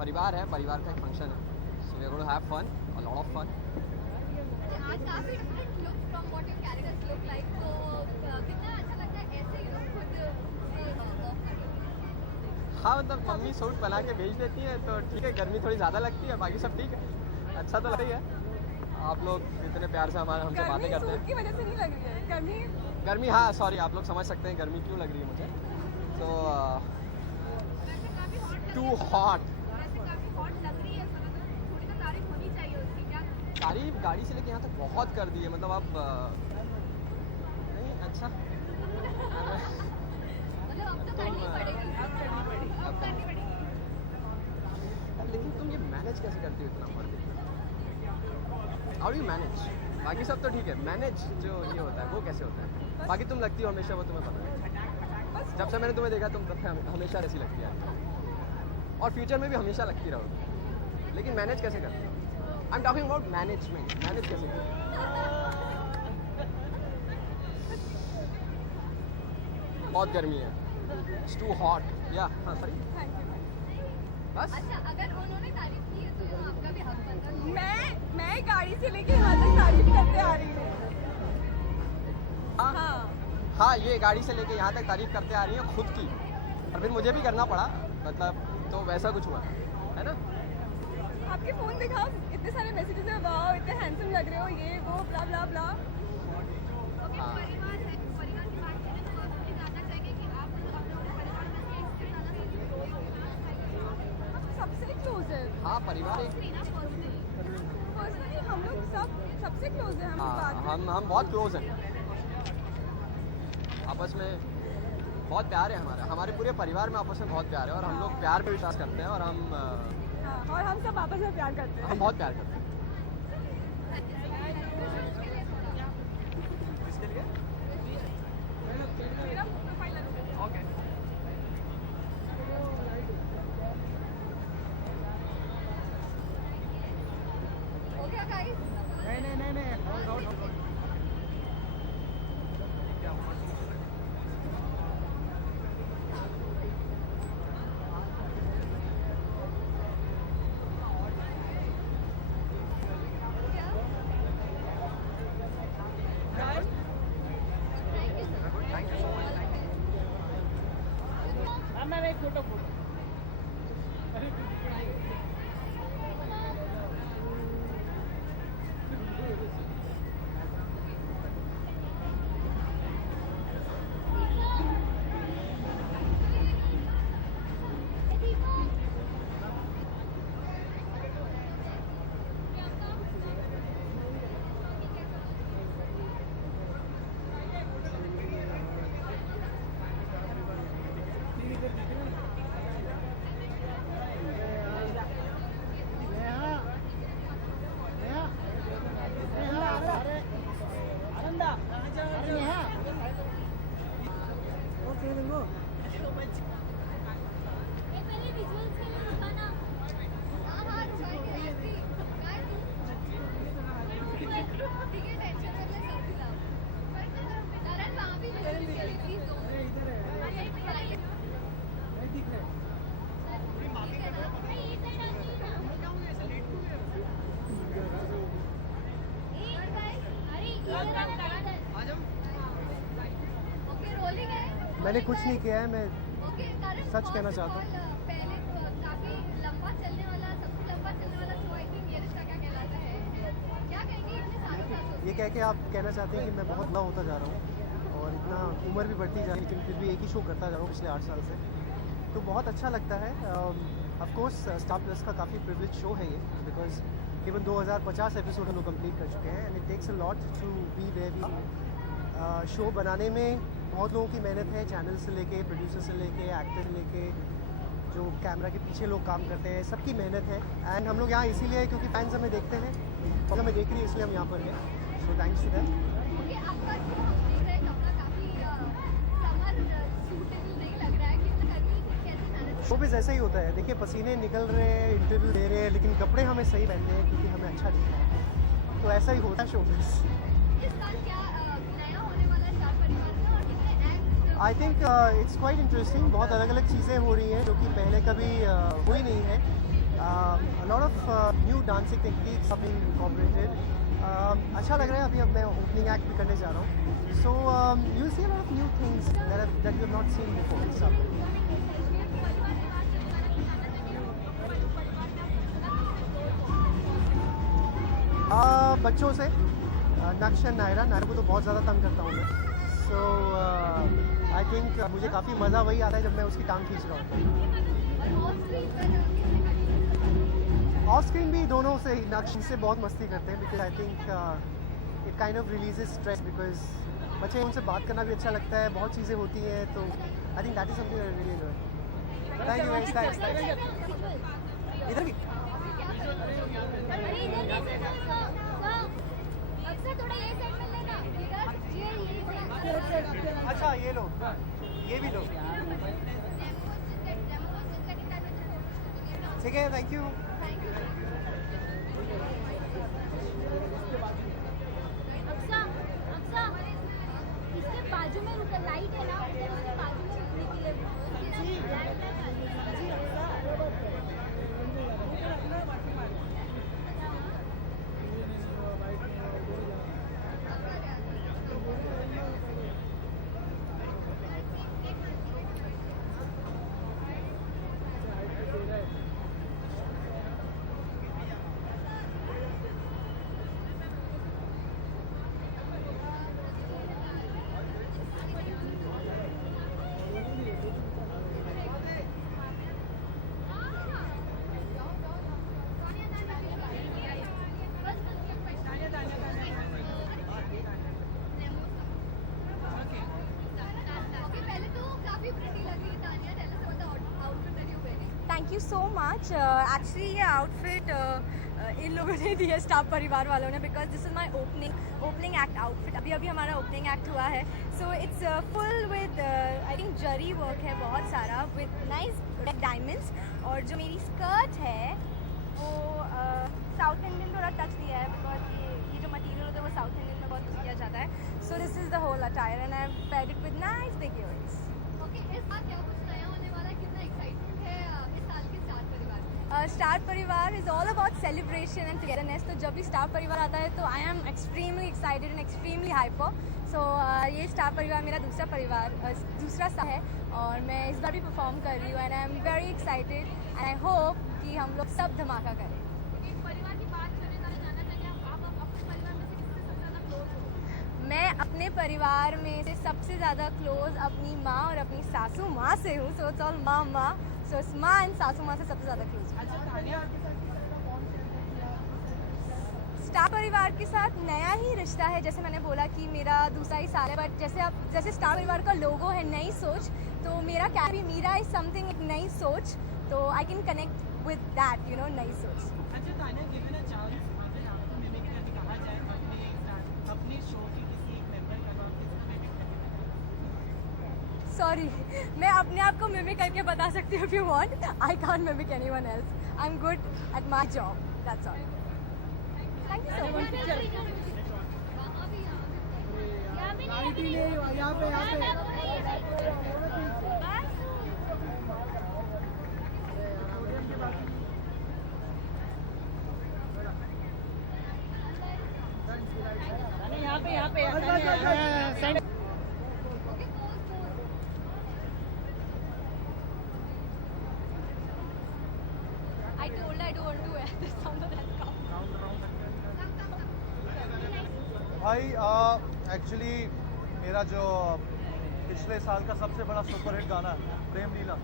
परिवार है, परिवार का एक फंक्शन है, so we are going to have fun, a lot of fun. आज काफी different look from what your characters look like, तो कितना अच्छा लगता है ऐसे खुद से वॉक करके। हाँ मतलब मम्मी सूट बना के भेज देती है तो ठीक है, गर्मी थोड़ी ज़्यादा लगती है, बाकी सब ठीक है, अच्छा तो लगता ही है। आप लोग इतने प्यार से हमसे बातें करते हैं। की वजह से नहीं लग रही है गर्मी, हाँ सॉरी, आप लोग समझ सकते हैं गर्मी क्यों लग रही है मुझे। तो टू हॉट, वैसे काफी हॉट लग रही है, थोड़ी तो तारीफ होनी चाहिए उसकी। क्या तारीफ गाड़ी से लेके यहाँ तक बहुत कर दी है, मतलब आप नहीं अच्छा मतलब अब तो करनी पड़ेगी, अब करनी पड़ेगी। लेकिन तुम ये मैनेज कैसे करती हो इतना फर्क? How do you manage? बाकी सब तो ठीक है, मैनेज जो ये होता है वो कैसे होता है? बाकी तुम लगती हो हमेशा, वो तुम्हें पता है। जब से मैंने तुम्हें देखा तुम तब से हमेशा ऐसी लगती है, और फ्यूचर में भी हमेशा लगती रहोगी। लेकिन मैनेज कैसे करती हो? I am talking about management, manage कैसे करती हो? बहुत गर्मी है, इट्स टू हॉट। या हाँ सॉरी, बस अच्छा, अगर उन्होंने तारीफ की है तो आपका भी हक बनता है। मैं गाड़ी से लेके यहाँ तक तारीफ करते आ रही हूँ। हाँ, ये गाड़ी से लेके यहाँ तक तारीफ करते आ रही है खुद की, और फिर मुझे भी करना पड़ा, मतलब तो वैसा कुछ हुआ है ना। आपके फोन दिखाओ, इतने सारे मैसेजेस है, वाओ इतने हैंडसम लग रहे हो, ये वो ब्ला ब्ला ब्ला। ओके, परिवार है, परिवार की बात करें तो आप ये जानना चाहेंगे कि आप अपने परिवार में से इससे ज़्यादा सबसे क्लोज है। हाँ परिवार एक, पर्सनली हम लोग सबसे क्लोज है। हम लोग बात हम बहुत क्लोज हैं, आपस में बहुत प्यार है हमारा, हमारे पूरे परिवार में आपस में बहुत प्यार है, और हम लोग प्यार पे विश्वास करते हैं, और हम और हम सब आपस में प्यार करते हैं। हम बहुत प्यार करते हैं। किसके लिए? ओके। हो गया गाइस? नहीं मैम एक फोटो पहले विजुअल्स के लिए रुकाना। हाँ चाहिए ऐसी ठीक है, टेंशन वाले सब खिलाओ। करण वहाँ भी विजुअल्स के लिए प्लीज दो। यहीं पे आइए। ठीक है ना? ये साइड आइए ना। ओके, रोलिंग है। मैंने कुछ नहीं किया है, मैं ओके, करण सच कहना चाहता हूँ। पहले काफी लंबा चलने वाला, सबसे लंबा चलने वाला शो आई थिंक ये रिश्ता क्या कहलाता है। क्या कहेंगे इतने सालों तक? ये कह के आप कहना चाहते हैं कि मैं बहुत बड़ा होता जा रहा हूँ, और इतना उम्र भी बढ़ती जा रही है, लेकिन फिर भी एक ही शो करता जा रहा हूँ पिछले 8 साल से, तो बहुत अच्छा लगता है। ऑफ कोर्स स्टार प्लस का काफ़ी प्रिविलेज शो है ये, बिकॉज इवन 2050 एपिसोड हम लोग कंप्लीट कर चुके हैं, and it takes a lot to be where we. Show बनाने में बहुत लोगों की मेहनत है, चैनल से लेके, प्रोड्यूसर से लेके, एक्टर से लेके, जो कैमरा के पीछे लोग काम करते हैं, सबकी मेहनत है। एंड हम लोग यहाँ इसीलिए हैं क्योंकि फैंस हमें देखते हैं और हमें देख रही है, इसलिए हम यहाँ पर हैं। So thanks to them. Okay, आपका जो देख रहे हैं कपड़ा काफी समर सूटेबल नहीं लग रहा है, कितना गर्मी कैसे मैनेज? शो भी ऐसा ही होता है, देखिए पसीने निकल रहे हैं, इंटरव्यू दे रहे हैं, लेकिन कपड़े हमें सही पहनने हैं क्योंकि हमें अच्छा दिखना है, तो ऐसा ही होता है शो। इस साल क्या नया होने वाला है स्टार परिवार का? I think it's quite interesting. बहुत अलग अलग चीज़ें हो रही हैं जो कि पहले कभी हुई नहीं है. A lot of new dancing techniques have been incorporated. अच्छा लग रहा है. अभी अब मैं ओपनिंग एक्ट भी करने जा रहा हूँ. So you will see a lot of new things that you have not seen before. सब बच्चों से नक्श एंड नायरा को तो बहुत ज़्यादा तंग करता हूँ मैं. सो आई थिंक मुझे काफ़ी मज़ा वही आता है जब मैं उसकी टांग खींच रहा हूँ. ऑफ स्क्रीन भी दोनों से नक्श से बहुत मस्ती करते हैं. Because I think it kind of releases stress. Because बच्चे उनसे बात करना भी अच्छा लगता है. बहुत चीज़ें होती हैं. तो I think that is something I really enjoy. Thank you. इधर भी अच्छा ये लो. ये भी लो. ठीक है. Thank you. इसके बाजू में रुका लाइट है ना, उसके बाजू में रुकने के लिए thank you so much. Actually ये आउटफिट इन लोगों ने दिया, स्टार परिवार वालों ने. Because this is my opening act outfit. अभी हमारा ओपनिंग एक्ट हुआ है. So it's full with I think zari work है बहुत सारा, विद नाइस डायमंड्स. और जो मेरी स्कर्ट है वो साउथ इंडियन थोड़ा टच दिया है. बिकॉज ये जो मटीरियल होता है वो साउथ इंडियन में बहुत यूज़ किया जाता है. So this is the whole attire and I paired it with nice big earrings. Okay, इस बार क्या कुछ नया होने वाला है? कितना एक्साइटमेंट है इस साल के star Parivaar? Star Parivaar is all about celebration and togetherness. तो जब भी स्टार परिवार आता है तो I am extremely excited and extremely hyper. So ये स्टार परिवार मेरा दूसरा सा है और मैं इस बार भी परफॉर्म कर रही हूँ. And I am very excited and I hope कि हम लोग सब धमाका करें. परिवार की बात करें, जानना चाहिए आप अपने परिवार में से किससे सबसे ज़्यादा क्लोज हो? मैं अपने परिवार में से सबसे ज़्यादा क्लोज अपनी माँ और अपनी सासू माँ से हूँ. सो इट्स ऑल माँ. सो माँ एंड सासू माँ से सबसे ज़्यादा क्लोज. स्टार परिवार के साथ नया ही रिश्ता है. जैसे मैंने बोला कि मेरा दूसरा ही साल है. बट जैसे स्टार परिवार का लोगो है नई सोच, तो मेरा कैरी मीरा इज समथिंग एक नई सोच. तो I can connect with that नई सोच. अच्छा तान्या, गिवन अ चांस अगर आपको मिमिक करके कहा जाए अपने शो के किसी एक मेंबर का नाम किसको मिमिक करके? सॉरी, मैं अपने आप को मिमिक करके बता सकती हूँ. If you want I can't mimic anyone else. I am good at my job. That's all. Thank you so much. यहाँ पे I told I don't want to wear this on the red carpet. भाई actually मेरा जो पिछले साल का सबसे बड़ा सुपरहिट गाना है प्रेम लीला,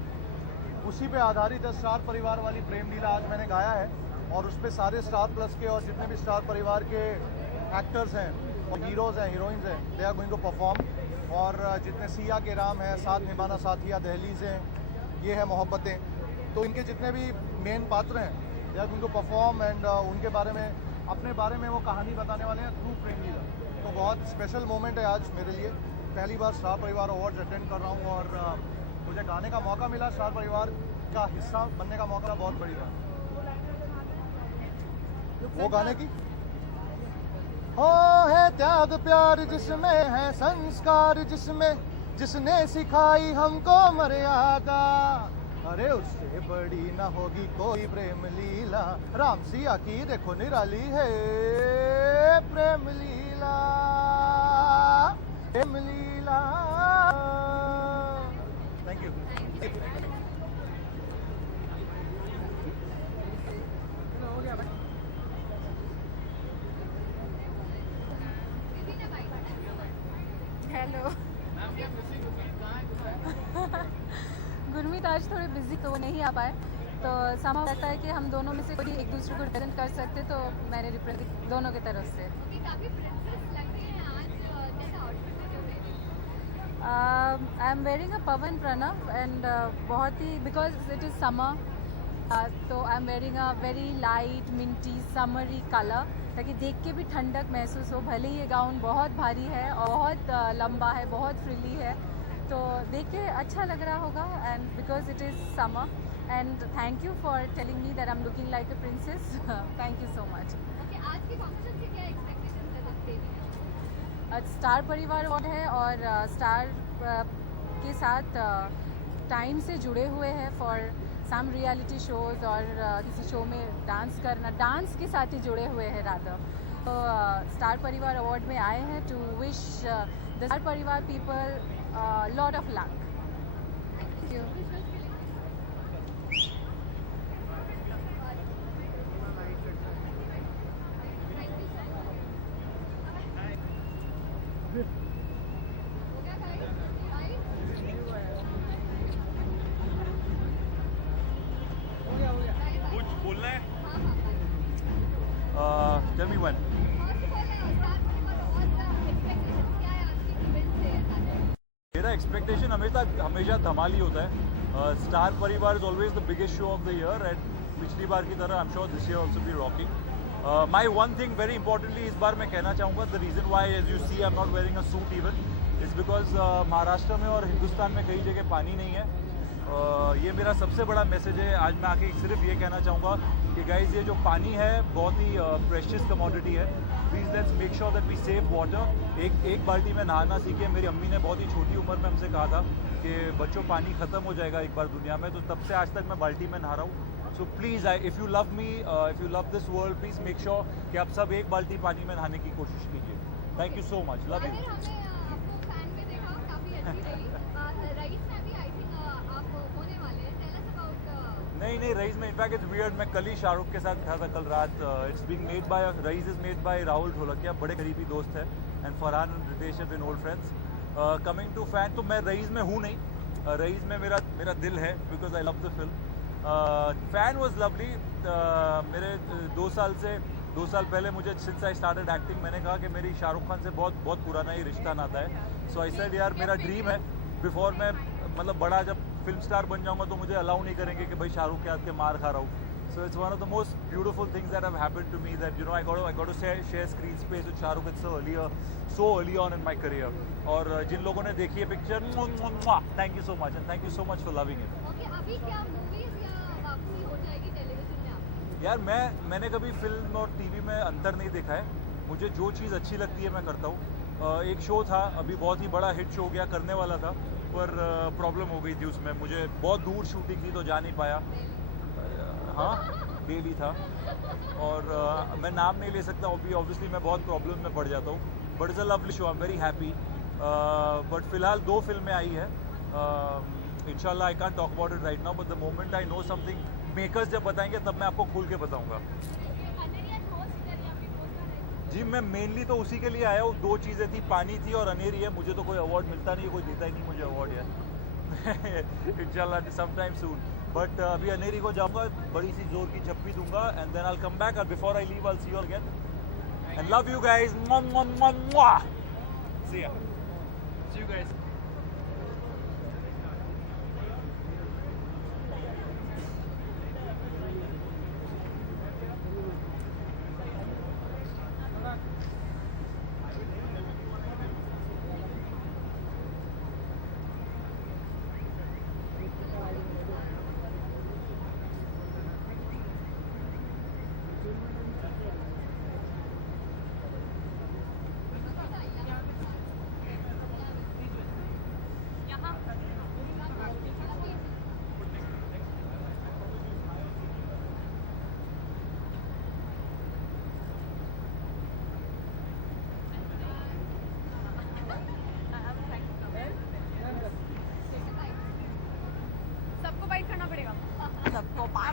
उसी पे आधारित है स्टार परिवार वाली प्रेम लीला. आज मैंने गाया है और उस पर सारे स्टार प्लस के और जितने भी स्टार परिवार के एक्टर्स हैं और हीरोज़ हैं हीरोइंस हैं, they are going to perform. और जितने सिया के राम हैं, साथ निभाना साथिया, दहलीज हैं, ये है मोहब्बतें, तो इनके जितने भी मेन पात्र हैं they are going to perform. And उनके बारे में अपने बारे में वो कहानी बताने वाले हैं थ्रू प्रेम लीला. तो बहुत स्पेशल मोमेंट है आज मेरे लिए. पहली बार स्टार परिवार अवार्ड्स अटेंड कर रहा हूँ और मुझे गाने का मौका मिला. स्टार परिवार का हिस्सा बनने का मौका बहुत बड़ी बात. वो गाने की हो है त्याग प्यार जिसमें है संस्कार, जिसमें जिसने सिखाई हमको मर्यादा, अरे उससे बड़ी ना होगी कोई प्रेम लीला। राम सिया की देखो निराली है Prem Leela, Prem Leela. Thank you. Hello Gurmeet आज थोड़े बिजी तो वो नहीं आ पाए, तो समा रहता है कि हम दोनों में से कोई एक दूसरे को रिप्रेजेंट कर सकते, तो मैंने रिप्रेजेंट दोनों की तरफ से। काफी प्रिंसेस लग रही हैं आज, जैसा आउटफिट में जो wearing. I am wearing a पवन प्रणव एंड बहुत ही बिकॉज इट इज़ समर, तो I am wearing a very light minty summery colour, ताकि देख के भी ठंडक महसूस हो। भले ही ये गाउन बहुत भारी है और बहुत लंबा है, बहुत फ्रिली है, तो देख के अच्छा लग रहा होगा। And because it is summer, and thank you for telling me that I am looking like a princess. Thank you so much. Okay, आज के फंक्शन से क्या एक्सपेक्टेशंस है रखते हैं? आज स्टार परिवार अवार्ड है और स्टार के साथ टाइम से जुड़े हुए हैं फॉर सम रियलिटी शोज, और किसी शो में डांस करना, डांस के साथ ही जुड़े हुए हैं राधा। तो स्टार परिवार अवार्ड में आए हैं to wish the star Parivaar people lot of luck. Thank you. कुछ बोलना है? Tell me when. मेरा एक्सपेक्टेशन हमेशा धमाल ही होता है। Star Parivaar is always the biggest show of the year, and पिछली बार की तरह I am sure this year also be rocking. My one thing very importantly इस बार मैं कहना चाहूँगा, the reason why as you see I am not wearing a suit even is because Maharashtra में और हिंदुस्तान में कई जगह पानी नहीं है। ये मेरा सबसे बड़ा मैसेज है। आज मैं आके सिर्फ ये कहना चाहूँगा कि गाइज ये जो पानी है बहुत ही प्रेशियस कमोडिटी है। Please let's make sure that we save water. एक बाल्टी में नहाना सीखे। मेरी अम्मी ने बहुत ही छोटी उम्र में हमसे कहा था कि बच्चों पानी ख़त्म हो जाएगा एक बार दुनिया में, तो तब से आज तक मैं बाल्टी में नहा रहा हूँ। So please if you love me, if you love this world, please make sure कि आप सब एक बाल्टी पानी में नहाने की कोशिश कीजिए। Thank you so much, love you. नहीं रईस में इनफैक्ट इट्स वियर्ड, मैं कल ही शाहरुख के साथ था कल रात। It's being made by, Raees is made by Rahul Dholakia, बड़े करीबी दोस्त हैं, and Farhan and Ritesh have been old friends. Coming to fan, तो मैं रईस में हूँ नहीं, रईस में मेरा दिल है because I love the film. Fan was lovely. मेरे 2 साल पहले मुझे सिंस आई स्टार्टेड एक्टिंग मैंने कहा कि मेरी शाहरुख खान से बहुत पुराना ही रिश्ता नाता है। सो आई सेड यार मेरा ड्रीम है बिफोर मैं मतलब बड़ा जब फिल्म स्टार बन जाऊंगा तो मुझे अलाउ नहीं करेंगे कि भाई शाहरुख के हाथ के मार खा रहा हूँ। So it's one of the most beautiful things that have happened to me, that you know I got to share screen space with Shahrukh it's so early on in my career. और जिन लोगों ने देखी है picture, thank you so much, and thank you so much for loving it. Okay, अभी क्या movies या वापसी हो जाएगी टेलीविजन में आपकी? यार मैंने कभी फिल्म और टीवी में अंतर नहीं देखा है। मुझे जो चीज़ अच्छी लगती है मैं करता हूँ। एक शो था अभी बहुत ही बड़ा हिट शो गया, करने वाला था पर प्रॉब्लम हो गई थी उसमें, मुझे बहुत दूर शूटिंग थी तो जा नहीं पाया। हाँ डेली था, और मैं नाम नहीं ले सकता ऑब्वियसली, मैं बहुत प्रॉब्लम में पड़ जाता हूँ। But it's a lovely show, I am very happy. But फिलहाल 2 फिल्में आई है। इंशाल्लाह I can't talk about it right now, but the moment I know something, makers जब बताएंगे तब मैं आपको खुल के बताऊँगा। जी मैं मेनली तो उसी के लिए आया हूँ। 2 चीज़ें थी, पानी थी और अनेरी है। मुझे तो कोई अवार्ड मिलता नहीं है, कोई देता ही नहीं मुझे अवार्ड यार। इंशाल्लाह सम टाइम सून। बट अभी अनेरी को जाऊँगा, बड़ी सी जोर की झप्पी दूंगा, and then I come back, before I leave I see you again, and love you guys. See ya. See you guys.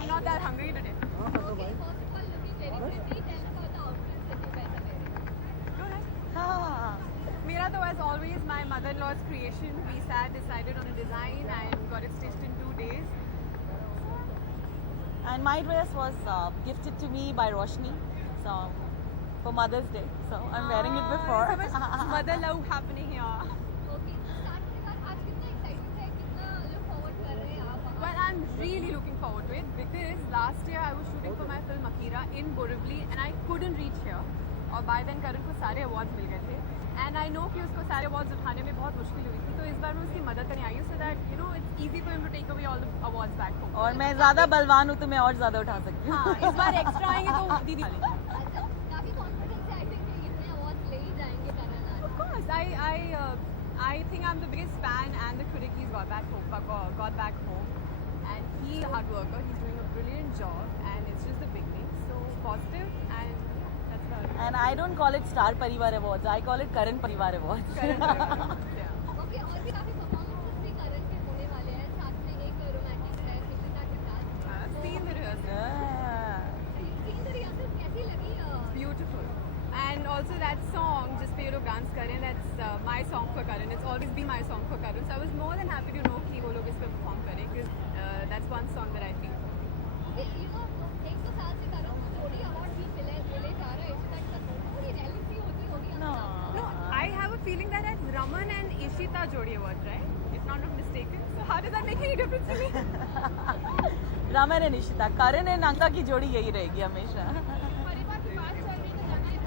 I'm not that hungry today. Okay, first of all, looking very pretty. Tell about the outfits that you guys are wearing. Go ahead. Mera though, as always, my mother-in-law's creation. We decided on a design and got it stitched in 2 days. And my dress was gifted to me by Roshni, so for Mother's Day. So I'm wearing it before. So much mother love happening here. Okay, तो star परिवार आज कितना excited है, कितना look forward कर रहे हैं आप? Well, I'm really looking forward to it because last year I was shooting for my film Akira in Borivali and I couldn't reach here. और by then करण को सारे awards मिल गए थे. And I know कि उसको सारे awards उठाने में बहुत मुश्किल हुई थी, तो इस बार मैं उसकी मदद करने आई हूँ so that you know it's easy for him to take away all the awards back home. और मैं ज़्यादा बलवान हूँ तो मैं और ज़्यादा उठा सकती हूँ. हाँ, इस बार extra आएंगे तो दीदी अच्छा, काफी confidence है, I think कि इतने awards ले ही जाएंगे करण आज. Of course, I think I'm the biggest fan and the critic he's got back home, and he's a hard worker. He's doing a brilliant job, and it's just the beginning. So positive, and that's about it. And I don't call it Star Parivar Awards. I call it Karan Parivar Awards. Okay, और भी काफी performances भी करण के होने वाले हैं, साथ में एक romantic है निशिता के साथ. Seen the rehearsal. Seen the rehearsal कैसी लगी? Beautiful. And also that song, Jis Pe Ye Log Dance Kare, that's my song for Karan. It's always been my song for Karan. So I was more than happy to know कि वो लोग इस पे perform करें because that's one song that I feel for. Okay, you know, 100 साल से करण को जोड़ी award भी मिले जा रहा है, इस तक पूरी rally होती होगी. No, I have a feeling that it's Raman and Ishita Jodi Awards, right? If not mistaken. So how does that make any difference to me? Raman and Ishita. Karan and Anka की जोड़ी यही रहेगी हमेशा. परिवार की बात चल रही तो जाना है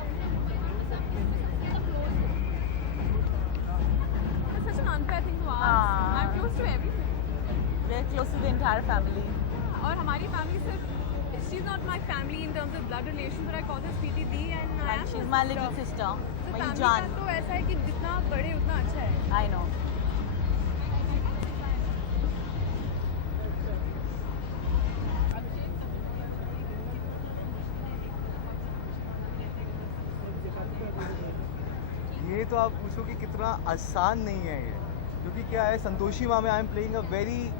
It's such an unfair thing to ask. I'm close to everything. We're close to the entire family. और हमारी family सिर्फ she's not my family in terms of blood relation, but I call her Sweetie Dee and I am She's my little sister. So My family Jaan. का तो ऐसा है कि जितना बड़े उतना अच्छा है. I know. ये तो आप पूछो कि कितना आसान नहीं है ये, क्योंकि क्या है, संतोषी माँ में I am playing a very,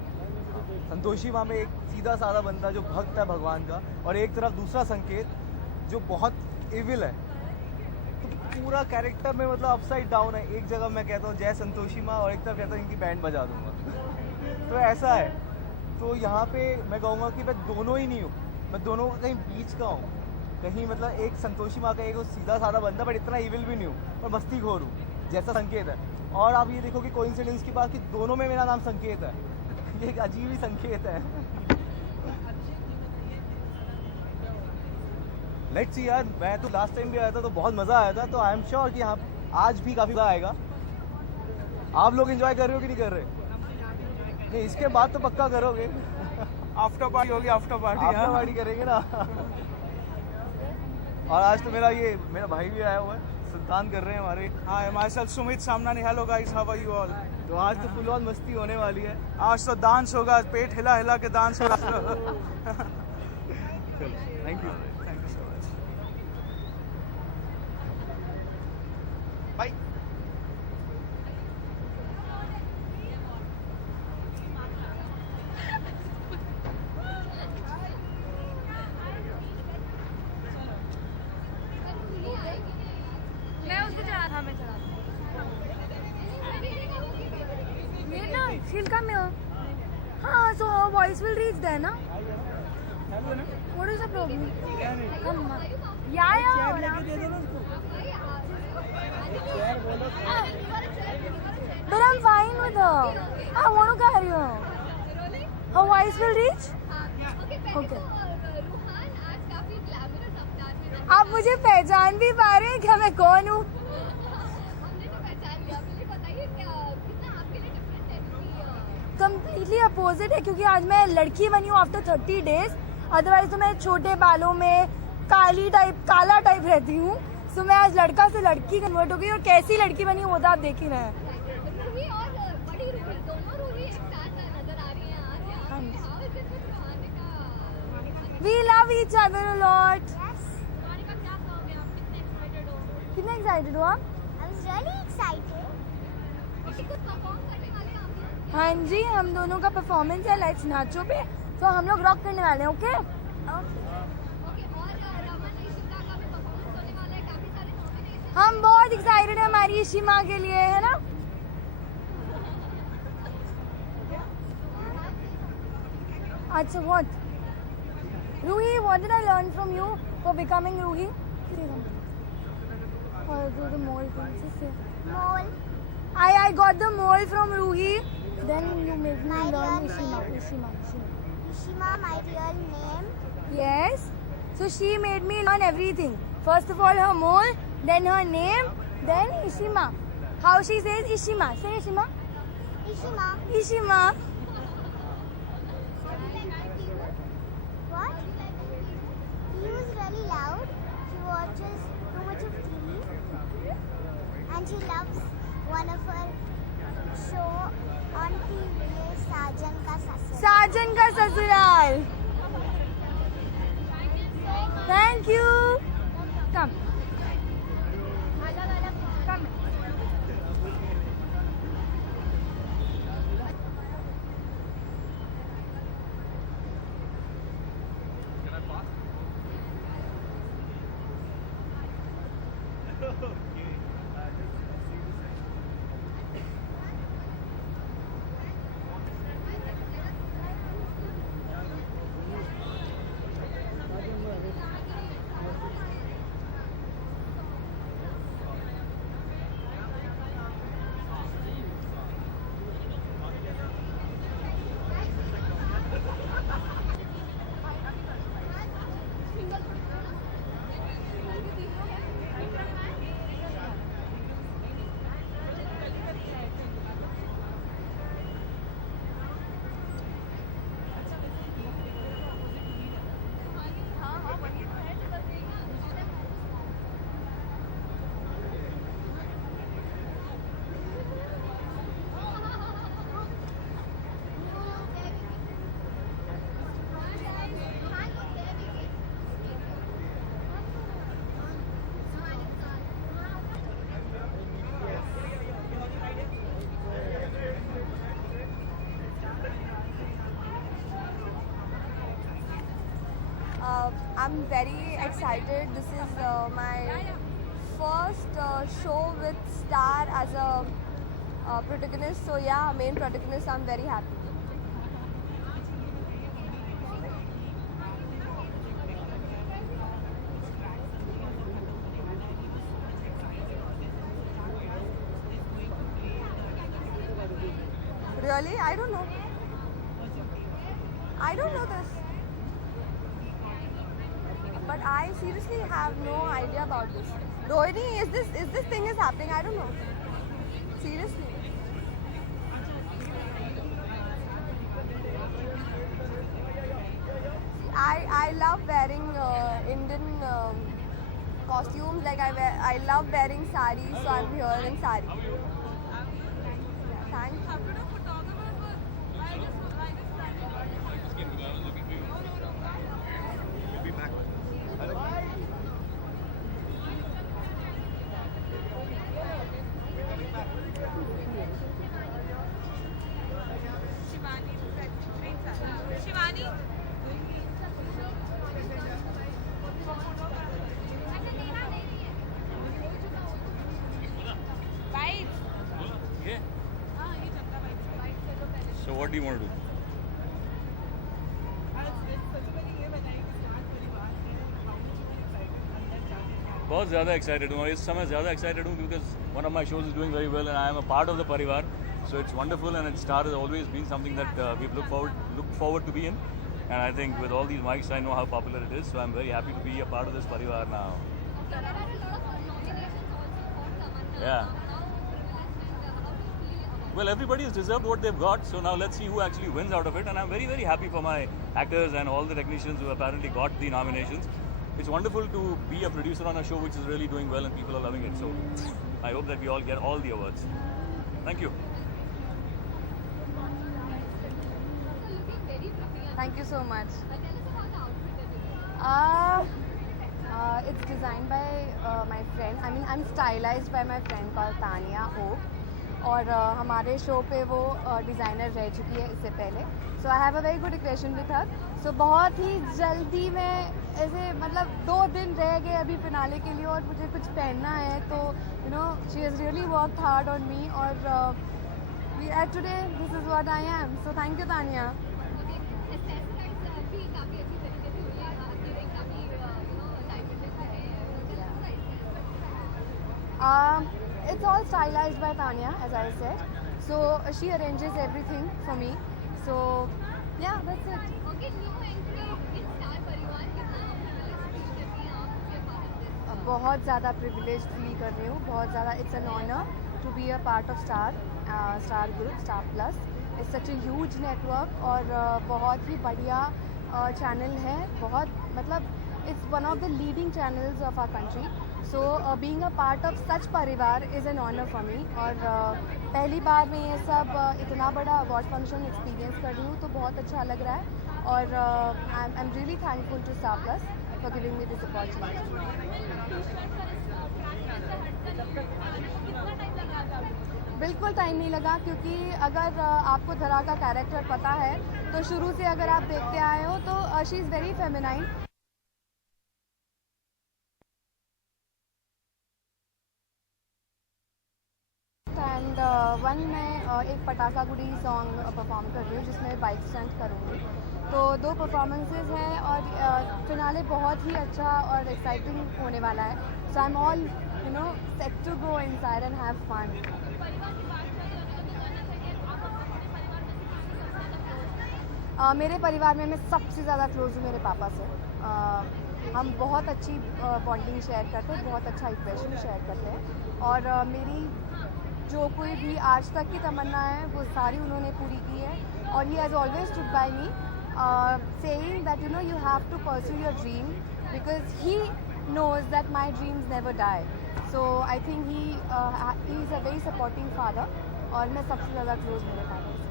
Santoshi माँ में एक सीधा साधा बंदा जो भक्त है भगवान का, और एक तरफ दूसरा संकेत जो बहुत इविल है. तो पूरा कैरेक्टर में मतलब अपसाइड डाउन है. एक जगह मैं कहता हूँ जय संतोषी माँ और एक तरफ कहता हूँ इनकी बैंड बजा दूंगा. तो ऐसा है. तो यहाँ पे मैं कहूँगा कि मैं दोनों ही नहीं हूँ, मैं दोनों का कहीं बीच का हूँ. कहीं मतलब एक संतोषी माँ का एक सीधा साधा बंदा, बट इतना इविल भी नहीं हूँ, और मस्ती खोर हूँ जैसा संकेत है. और आप ये देखो कि कोइंसिडेंस की बात कि दोनों में मेरा नाम संकेत है. ये एक अजीब ही संकेत है. लेट्स सी यार, मैं तो लास्ट टाइम भी आया था तो बहुत मज़ा आया था, तो आई एम श्योर कि यहाँ आज भी काफ़ी मज़ा आएगा. आप लोग एंजॉय कर रहे हो कि नहीं कर रहे? नहीं, इसके बाद तो पक्का करोगे. आफ्टर पार्टी होगी, आफ्टर पार्टी करेंगे ना. और आज तो मेरा भाई भी आया हुआ है, सुल्तान कर रहे हैं हमारे. हाँ, myself Sumit Samnani. Hello guys, how are you all? तो आज तो फुल ऑन मस्ती होने वाली है. आज तो डांस होगा, पेट हिला हिला के डांस होगा. Thank you so much. Bye. मैं उसको चढ़ा था, मैं चढ़ा ये ना feel come here. हाँ, so our voice will reach there, ना? What is the problem? Come on. But I'm fine with her. I want to carry her. Her voice will reach? Okay. Ruhaan आज काफी ग्लैमरस अवतार में. आप मुझे पहचान भी पा रहे हैं क्या मैं कौन हूँ? हमने तो पहचान लिया. मुझे बताइए कितना आपके लिए डिफरेंट है, क्योंकि कम्प्लीटली अपोजिट है, क्योंकि आज मैं लड़की बनी हूँ आफ्टर 30 डेज. अदरवाइज तो मैं छोटे बालों में काला टाइप रहती हूँ. सो मैं आज लड़का से लड़की कन्वर्ट हो गई, और कैसी लड़की बनी वो तो आप देख ही रहे हैं. रूही और बड़ी रूही, दोनों रूही एक साथ नजर आ रही हैं आज यहाँ पे. How is it with रोहानिका? We love each other a lot. रोहानिका, क्या कहोगे आप? कितने एक्साइटेड हो? कितना एक्साइटेड हो आप? I was really excited. कुछ परफॉर्म करने वाले हैं आप लोग? हाँ जी, हम दोनों का परफॉर्मेंस है लेट्स नाचो पे. तो हम लोग रॉक करने वाले हैं, ओके? हम बहुत एक्साइटेड हैं हमारी इशिमा के लिए, है ना? अच्छा, what? Ruhi, what did I learn from you for becoming Ruhi? Or do the mole thing? Just say. Mole. I got the mole from Ruhi. Then you made me learn Ishima. Ishima, my real name. Yes. So she made me learn everything. First of all, her mole, then her name, then Ishima. How she says Ishima. Say Ishima. Ishima. Ishima. What? He was really loud. She watches too much of TV. And she loves one of her show on TV, Sajan Ka Sasural. Sajan Ka Sasural. Thank you. Come. Come. I'm very excited. This is my first show with Star as a protagonist. So yeah, main protagonist. I'm very happy. Really? I don't know. I don't know this. But I seriously have no idea about this. Rohini, is this thing is happening? I don't know. Seriously. I love wearing Indian costumes. Like I love wearing saris, so I'm here in sari. Thank you. So what do you want to do? बहुत ज़्यादा excited हूँ इस समय ज़्यादा excited हूँ because one of my shows is doing very well and I am a part of the परिवार so it's wonderful and Star has always been something that we've looked forward to be in, and I think with all these mics I know how popular it is, so I'm very happy to be a part of this parivar now. Yeah. Well, everybody has deserved what they've got, so now let's see who actually wins out of it, and I'm very, very happy for my actors and all the technicians who apparently got the nominations. It's wonderful to be a producer on a show which is really doing well and people are loving it, so I hope that we all get all the awards. Thank you. Thank you so much. It's designed by my friend. I mean, I'm stylized by my friend called Tanya O. और हमारे show पे वो designer रह चुकी है इससे पहले. So I have a very good equation with her. सो बहुत ही जल्दी में ऐसे मतलब 2 दिन रह गए अभी फिनाले के लिए और मुझे कुछ पहनना है, तो you know she has really worked hard on me और we are today this is what I am. So thank you Tania. It's all stylized by Tanya, as I said. So she arranges everything for me. So yeah, that's it. Okay, new entry in Star परिवार कितना feel करती हैं आप ये part of this? बहुत ज़्यादा privileged feel कर रही हूँ. बहुत ज़्यादा it's an honor to be a part of Star Group, Star Plus. It's such a huge network और बहुत ही बढ़िया channel है. बहुत मतलब it's one of the leading channels of our country. So being a part of such परिवार is an honor for me. और पहली बार मैं ये सब इतना बड़ा अवार्ड फंक्शन एक्सपीरियंस कर रही हूँ, तो बहुत अच्छा लग रहा है. और I am really thankful to star plus for giving me this opportunity. बिल्कुल टाइम नहीं लगा, क्योंकि अगर आपको धरा का कैरेक्टर पता है तो शुरू से अगर आप देखते आए हो तो she is very feminine. And one मैं एक पटाखा गुड़ी सॉन्ग परफॉर्म कर रही हूँ जिसमें बाइक स्टंट करूँगी. तो 2 परफॉर्मेंसेज हैं और फिनाले बहुत ही अच्छा और एक्साइटिंग होने वाला है. So I am all you know set to go inside and have fun. मेरे परिवार में मैं सबसे ज़्यादा क्लोज हूँ मेरे पापा से. हम बहुत अच्छी बॉन्डिंग शेयर करते हैं, बहुत अच्छा इक्वेशन शेयर करते हैं. और मेरी जो कोई भी आज तक की तमन्ना है वो सारी उन्होंने पूरी की है. और he has always stood by me saying that you know you have to pursue your dream because he knows that my dreams never die. So I think he is a very supporting father. और मैं सबसे ज़्यादा close मेरे father से.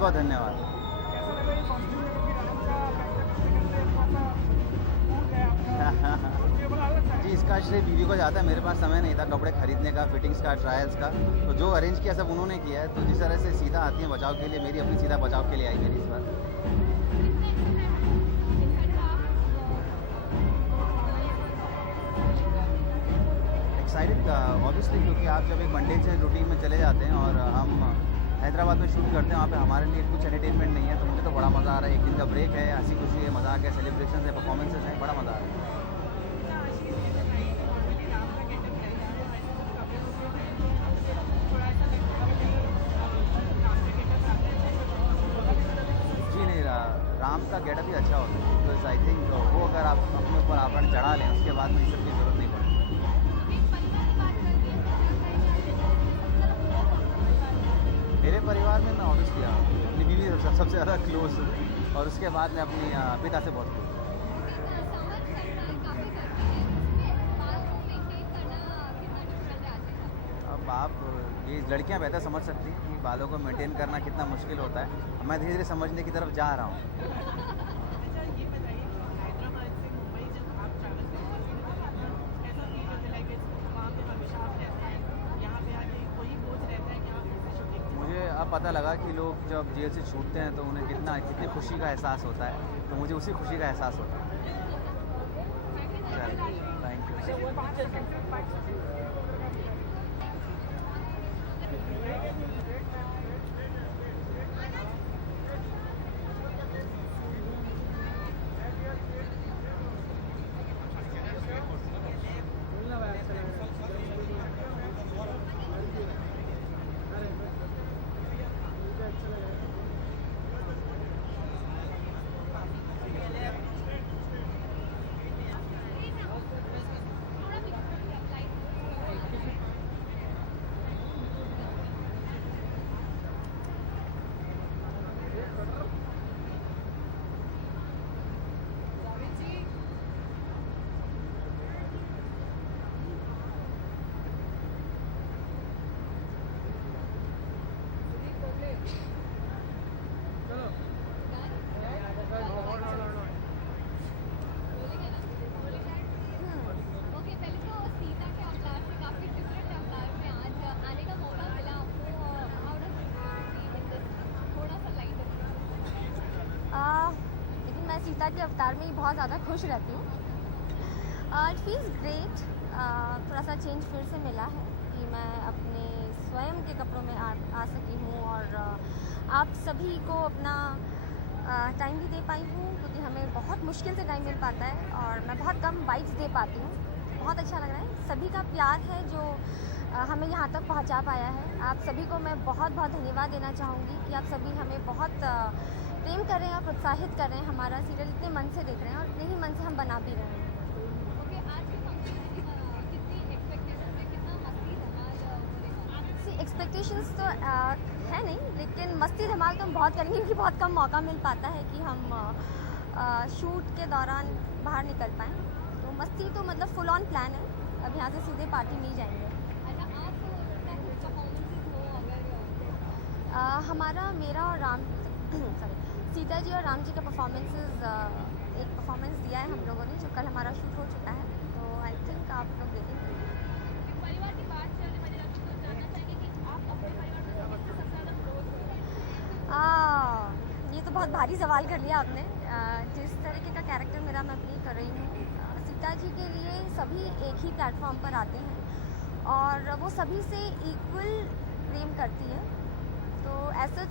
बहुत धन्यवाद. जी इसका श्रेय बीवी को जाता है. मेरे पास समय नहीं था कपड़े खरीदने का, फिटिंग्स का, ट्रायल्स का. तो जो अरेंज किया सब उन्होंने किया है. तो जिस तरह से सीधा आती है बचाव के लिए, मेरी अपनी सीधा बचाव के लिए आई मेरी इस बार. एक्साइटेड ऑब्वियसली, क्योंकि आप जब एक वनडे से रूटीन में चले जाते हैं और हम हैदराबाद में शूट करते हैं, वहाँ पे हमारे लिए कुछ एंटरटेनमेंट नहीं है. तो मुझे तो बड़ा मज़ा आ रहा है. एक दिन का ब्रेक है, हंसी खुशी है, मजाक है, सेलिब्रेशन है, परफॉर्मेंसेस हैं, बड़ा मज़ा आ रहा है. जी नहीं, राम का गेटअप ही अच्छा होता है. बिकॉज आई थिंक वो अगर आप अपने ऊपर आवरण चढ़ा लें उसके बाद में इस सब की जरूरत नहीं पड़ती. मेरे परिवार में मैं ऑब्वियसली अपनी बीवी सबसे ज़्यादा क्लोज हूँ और उसके बाद मैं अपनी पिता से बहुत क्लोज हूँ. अब आप ये लड़कियाँ बेहतर समझ सकती हैं कि बालों को मेंटेन करना कितना मुश्किल होता है. मैं धीरे धीरे समझने की तरफ जा रहा हूँ. अब पता लगा कि लोग जब जेल से छूटते हैं तो उन्हें कितनी खुशी का एहसास होता है. तो मुझे उसी खुशी का एहसास होता है. ओके, पहले तो सीता के अवतार से काफी डिफरेंट अवतार में आज आने का मौका मिला आपको, how does it feel in this, थोड़ा सा लाइट? लेकिन मैं सीता के अवतार में ही बहुत ज़्यादा खुश रहती हूँ। It feels great. थोड़ा सा चेंज फिर से मिला है कि मैं अपने स्वयं के कपड़ों में आ सकी हूँ और आप सभी को अपना टाइम भी दे पाई हूँ, क्योंकि हमें बहुत मुश्किल से टाइम मिल पाता है और मैं बहुत कम वाइब्स दे पाती हूँ। बहुत अच्छा लग रहा है, सभी का प्यार है जो हमें यहाँ तक पहुँचा पाया है। आप सभी को मैं बहुत बहुत धन्यवाद देना चाहूँगी कि आप सभी हमें बहुत प्रेम कर रहे हैं और प्रोत्साहित कर रहे हैं। हमारा सीरियल इतने मन से देख रहे हैं और इतने ही मन से हम बना भी रहे हैं। ओके, आज के फंक्शन में कितनी एक्सपेक्टेशन है, कितना मस्ती धमाल करेगा? एक्सपेक्टेशंस तो है नहीं, लेकिन मस्ती धमाल तो हम बहुत करेंगे क्योंकि बहुत कम मौका मिल पाता है कि हम शूट के दौरान बाहर निकल पाएँ। तो मस्ती तो मतलब फुल ऑन प्लान है, अब यहाँ से सीधे पार्टी नहीं जाएंगे। अच्छा, आज तो परफॉर्मेंसेस हो अगर हमारा मेरा और सॉरी सीता जी और राम जी का परफॉर्मेंसेस एक परफॉर्मेंस दिया है हम लोगों ने, जो कल हमारा शूट हो चुका है। तो आई थिंक आप लोग देखेंगे। परिवार की बात चलने वाली है, तो जानना चाहेंगे कि आप अपने परिवार में सबसे ज़्यादा क्लोज हो? ये तो बहुत भारी सवाल कर लिया आपने। जिस तरीके का कैरेक्टर मेरा मैं प्ले कर रही हूँ, सीता जी के लिए सभी एक ही प्लेटफॉर्म पर आते हैं और वो सभी से इक्वल प्रेम करती है। तो ऐसा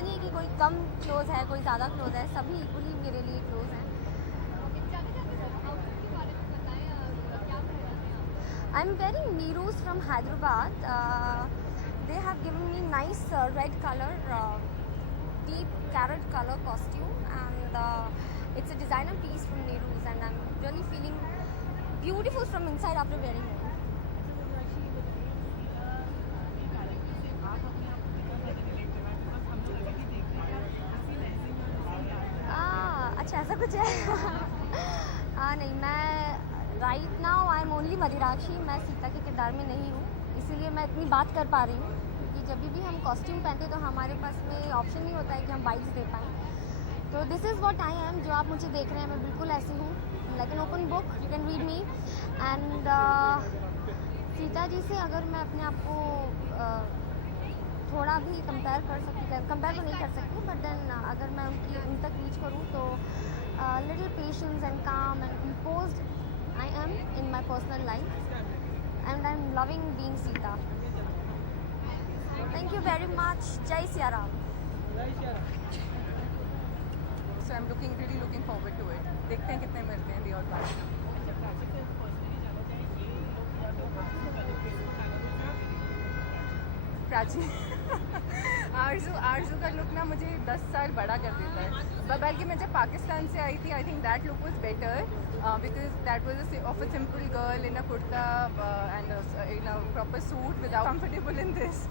नहीं है कि कोई कम क्लोज है, कोई ज़्यादा क्लोज है, सभी इक्वली मेरे लिए क्लोज हैं। I am wearing Neeru's from Hyderabad. They have given me nice red colour, deep carrot color costume, and it's a designer piece from Nehruz, and I'm really feeling beautiful from inside after wearing it. अच्छा ऐसा कुछ है? नहीं, मैं right now I am only Madirakshi, मैं सीता के किरदार में नहीं हूँ, इसीलिए मैं इतनी बात कर पा रही हूँ। जब भी हम कॉस्ट्यूम पहनते तो हमारे पास में ऑप्शन नहीं होता है कि हम वाइब्स दे पाएँ। तो this is what I M, जो आप मुझे देख रहे हैं मैं बिल्कुल ऐसी हूँ, like an open book, you can read me. And Sita ji से अगर मैं अपने आप को थोड़ा भी कंपेयर कर सकती, कंपेयर तो नहीं कर सकती, बट देन अगर मैं उन तक रीच करूँ तो लिटिल पेशेंस एंड काम and composed I am in my personal life, and I am loving being Sita. Thank you very much. Jai Siya Ram. So I'm really looking forward to it. देखते हैं कितने मिलते हैं और बात। प्राची आरजू का लुक ना मुझे 10 साल बड़ा कर देता है, बल्कि मैं जब पाकिस्तान से आई थी I think that look was better because that was of a simple girl in a kurta and in a proper suit without comfortable in this.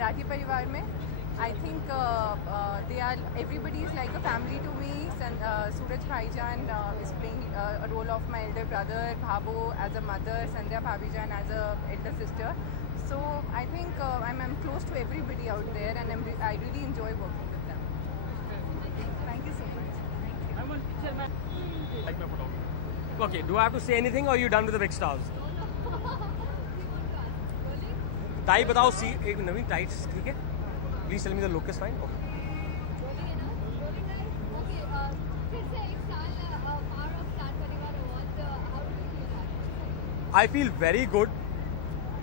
Rathi परिवार में I think they are everybody is like a family to me. Suraj Bhaijan is playing a role of my elder brother, Bhabo as a mother, Sandhya Bhabijan as a elder sister. So I think I'm close to everybody out there, and I really enjoy working with them. Thank you so much. I want picture man. Like my photo. Okay, do I have to say anything or are you done with the big stars? Tie बताओ सी एक नवीन tights ठीक है, please tell me the look is fine. I feel very good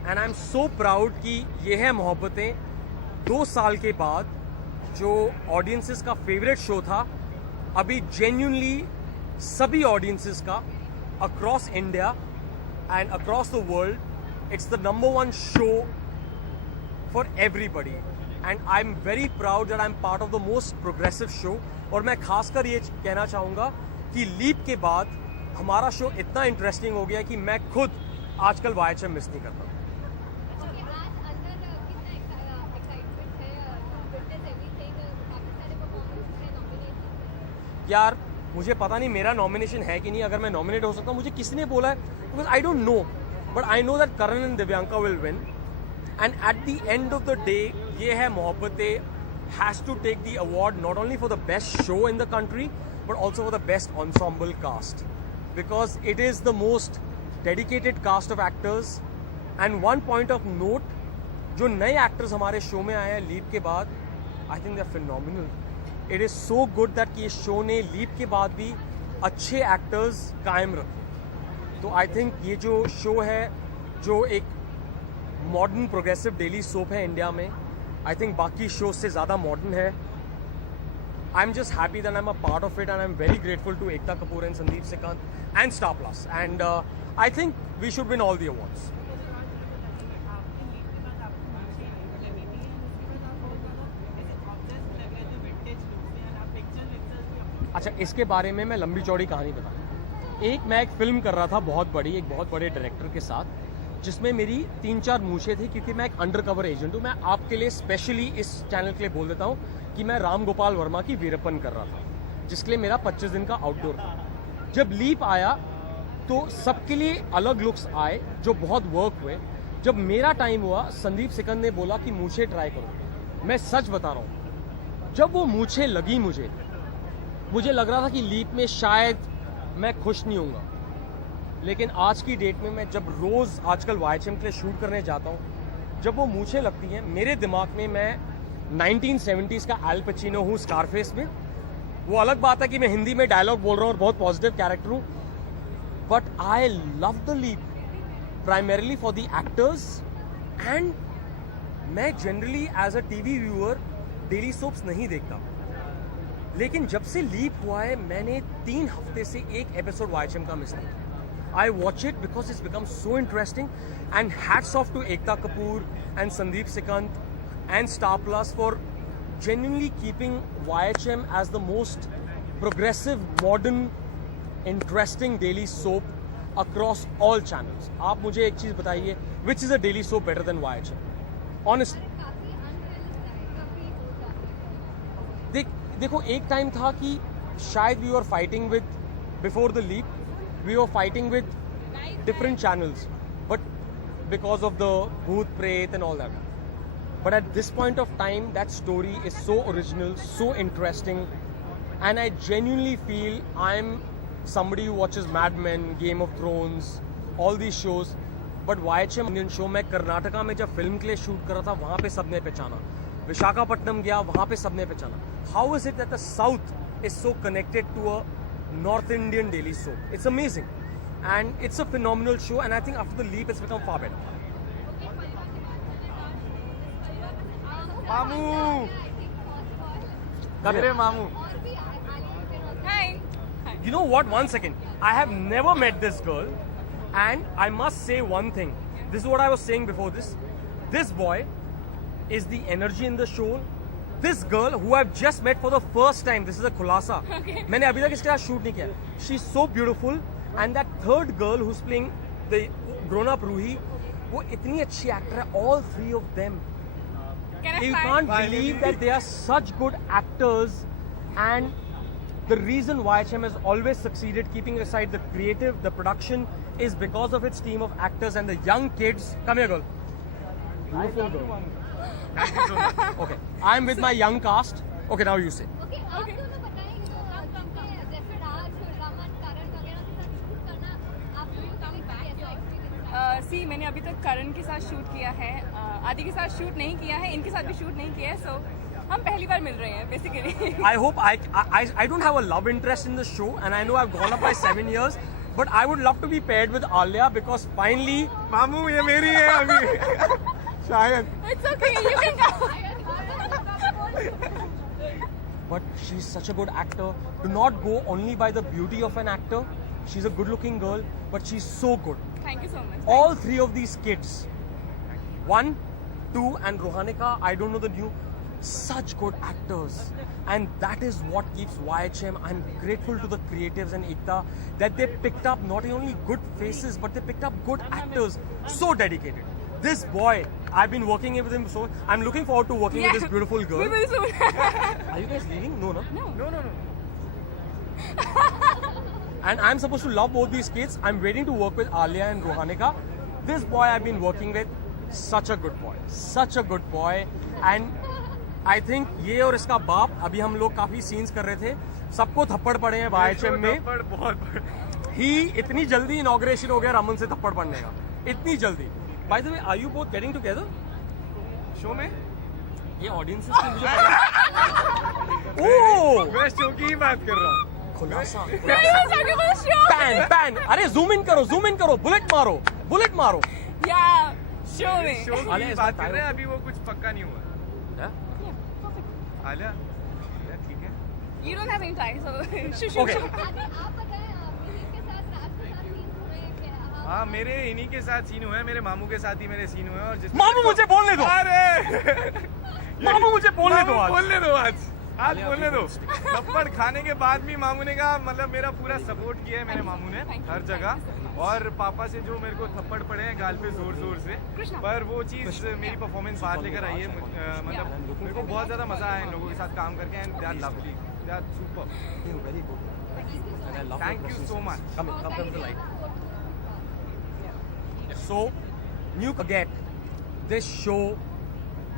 and I am so proud कि ये है मोहब्बतें 2 साल के बाद जो ऑडियंसेस का फेवरेट शो था अभी जेन्युइनली सभी ऑडियंसेस का across India and across the world it's the number 1 show for everybody and I am very proud that I am part of the most progressive show. और मैं खासकर ये कहना चाहूँगा कि लीप के बाद हमारा शो इतना इंटरेस्टिंग हो गया कि मैं खुद आजकल YHM मिस नहीं करता। यार मुझे पता नहीं मेरा नॉमिनेशन है कि नहीं, अगर मैं नॉमिनेट हो सकता हूँ मुझे किसने बोला है, because I don't know, but I know that Karan and Divyanka will win and at the end of the day Yeh Hai Mohabbatein has to take the award not only for the best show in the country but also for the best ensemble cast because it is the most dedicated cast of actors and one point of note जो नए actors हमारे show में आए हैं leap के बाद I think they are phenomenal. It is so good that कि इस शो ने लीप के बाद भी अच्छे एक्टर्स कायम रखे। तो आई थिंक ये जो शो है जो एक मॉडर्न प्रोग्रेसिव डेली सोप है इंडिया में, आई थिंक बाकी शो से ज़्यादा मॉडर्न है। I am just happy that I am a part of it and I am very grateful to Ekta Kapoor and Sandeep Sikand and star plus and I think we should win all the awards. अच्छा, इसके बारे में मैं लंबी चौड़ी कहानी बताऊँ। मैं एक फिल्म कर रहा था बहुत बड़ी, एक बहुत बड़े डायरेक्टर के साथ, जिसमें मेरी 3-4 मूछें थी क्योंकि मैं एक अंडरकवर एजेंट हूँ। मैं आपके लिए स्पेशली इस चैनल के लिए बोल देता हूँ कि मैं राम गोपाल वर्मा की वीरप्पन कर रहा था, जिसके लिए मेरा 25 दिन का आउटडोर था। जब लीप आया तो सबके लिए अलग लुक्स आए जो बहुत वर्क हुए। जब मेरा टाइम हुआ संदीप सिकंद ने बोला कि मूछें ट्राई करो। मैं सच बता रहा हूँ, जब वो मूछें लगी मुझे लग रहा था कि लीप में शायद मैं खुश नहीं होऊंगा, लेकिन आज की डेट में मैं जब रोज़ आजकल YHM के लिए शूट करने जाता हूँ, जब वो मूछें लगती हैं मेरे दिमाग में मैं 1970s का एल पचिनो हूँ स्कारफेस में। वो अलग बात है कि मैं हिंदी में डायलॉग बोल रहा हूँ और बहुत पॉजिटिव कैरेक्टर हूँ, but I love the leap primarily for the actors and मैं generally as a TV viewer daily soaps नहीं देखता, लेकिन जब से लीप हुआ है मैंने 3 हफ्ते से एक एपिसोड YHM का मिस नहीं किया। I watch it because it's become so interesting and hats off to Ekta Kapoor and Sandeep Sikand and star plus for genuinely keeping YHM as the most progressive, modern, interesting daily soap across all channels. आप मुझे एक चीज़ बताइए, which is a daily soap better than YHM? Honestly. देखो एक time था कि शायद we were fighting with, before the leap, we were fighting with different channels, but because of the Bhoot Pret and all that. But at this point of time, that story is so original, so interesting, and I genuinely feel I'm somebody who watches Mad Men, Game of Thrones, all these shows. But YHM Indian show मैं कर्नाटका में जब film के लिए shoot कर रहा था वहाँ पे सबने पहचाना, विशाखापट्टनम गया वहाँ पे सबने पहचाना। How is it that the South is so connected to a North Indian daily soap? It's amazing, and it's a phenomenal show, and I think after the leap, it's become far better. मामू, मेरे मामू। Hi. You know what? One second. I have never met this girl, and I must say one thing. This is what I was saying before this. This boy is the energy in the show. This girl, who I've just met for the first time, this is a khulasa. Okay. मैंने अभी तक इसके साथ shoot नहीं किया. She's so beautiful, and that third girl who's playing the grown-up Ruhi, वो इतनी अच्छी actor है. All 3 of them. You can't believe that they are such good actors, and the reason YHM has always succeeded, keeping aside the creative, the production, is because of its team of actors and the young kids. Come here, girl. Beautiful girl. Thank you so much. Okay, I'm with my young cast. Okay, now you say. Okay, आप दोनों बताएं जैसे राज, रमन, करण वगैरह के साथ shoot करना, आप लोगों का कैसा एक्सपीरियंस? सी मैंने अभी तक करण के साथ शूट किया है, आदि के साथ शूट नहीं किया है, इनके साथ भी शूट नहीं किया है, सो हम पहली बार मिल रहे हैं basically. I hope I don't have a love interest in the show, and I know I've gone up by 7 years, but I would love to be paired with Alia because finally मामू ये मेरी है अभी शायद It's okay, you can go. but she's such a good actor. Do not go only by the beauty of an actor. She's a good looking girl, but she's so good. Thank you so much. All three of these kids, 1, 2 and Rohanika, I don't know the new, such good actors, and that is what keeps YHM. I'm grateful to the creatives and Ekta that they picked up not only good faces but they picked up good actors, so dedicated. This boy, I've been working with him, so I'm looking forward to working with this beautiful girl. We will soon. Are you guys leaving? No. No. And I'm supposed to love both these kids. I'm waiting to work with Alia and Rohanika. This boy I've been working with, such a good boy. And I think ये और इसका बाप, अभी हम लोग काफी scenes कर रहे थे, सबको थप्पड़ पड़े हैं YHM में. ही इतनी जल्दी इनॉग्रेशन हो गया रमन से थप्पड़ पड़ने का, इतनी जल्दी. By the way, are you both getting together? Show में? ये ऑडियंसेस को मुझे ओह मैं शो की ही बात कर रहा हूँ. खुलासा. Pan. अरे जूम इन करो, बुलेट मारो. Yeah, show me. शो की बात कर रहे हैं, अभी वो कुछ पक्का नहीं हुआ. आलिया ठीक है. You don't have any time, so shoo. Okay. आप बताएं मिहिर के साथ राज के साथ सीन हुए क्या? हाँ मेरे इन्हीं के साथ सीन हुए हैं, मेरे मामू के साथ ही मेरे सीन हुए हैं और जिस मामू मुझे बोलने दो. अरे मामू मुझे बोलने दो आज. आज बोलने दो. थप्पड़ खाने के बाद भी मामू ने कहा, मतलब मेरा पूरा सपोर्ट किया है मेरे मामू ने हर जगह. और पापा से जो मेरे को थप्पड़ पड़े हैं गाल पे जोर से, पर वो चीज़ मेरी परफॉर्मेंस बाहर लेकर आई है. मतलब मेरे को बहुत ज़्यादा मज़ा आया इन लोगों के साथ काम करके. And they are lovely, they are super. Very good. Thank you so much. Come to the light. So, you forget, this show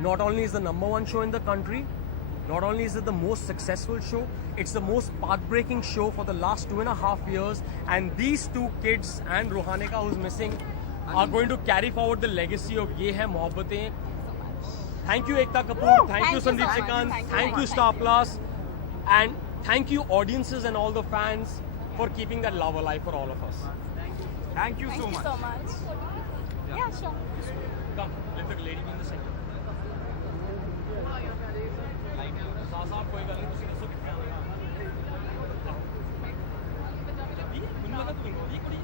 not only is the #1 show in the country, not only is it the most successful show, it's the most path-breaking show for the last 2.5 years. And these two kids and Rohanika, who's missing, are going to carry forward the legacy of Ye Hai Mohabbatein. Thank you, Ekta Kapoor. Thank you, Sandeep Sikand. Thank you, Star Plus. And thank you, audiences and all the fans, for keeping that love alive for all of us. Thank you so much. Yeah, sure. Come, let the lady be in the center. साहब कोई गल नहीं, तुसी दसो कित्थे आना. मैनूं लगा तू इंग्लिश कुड़ी.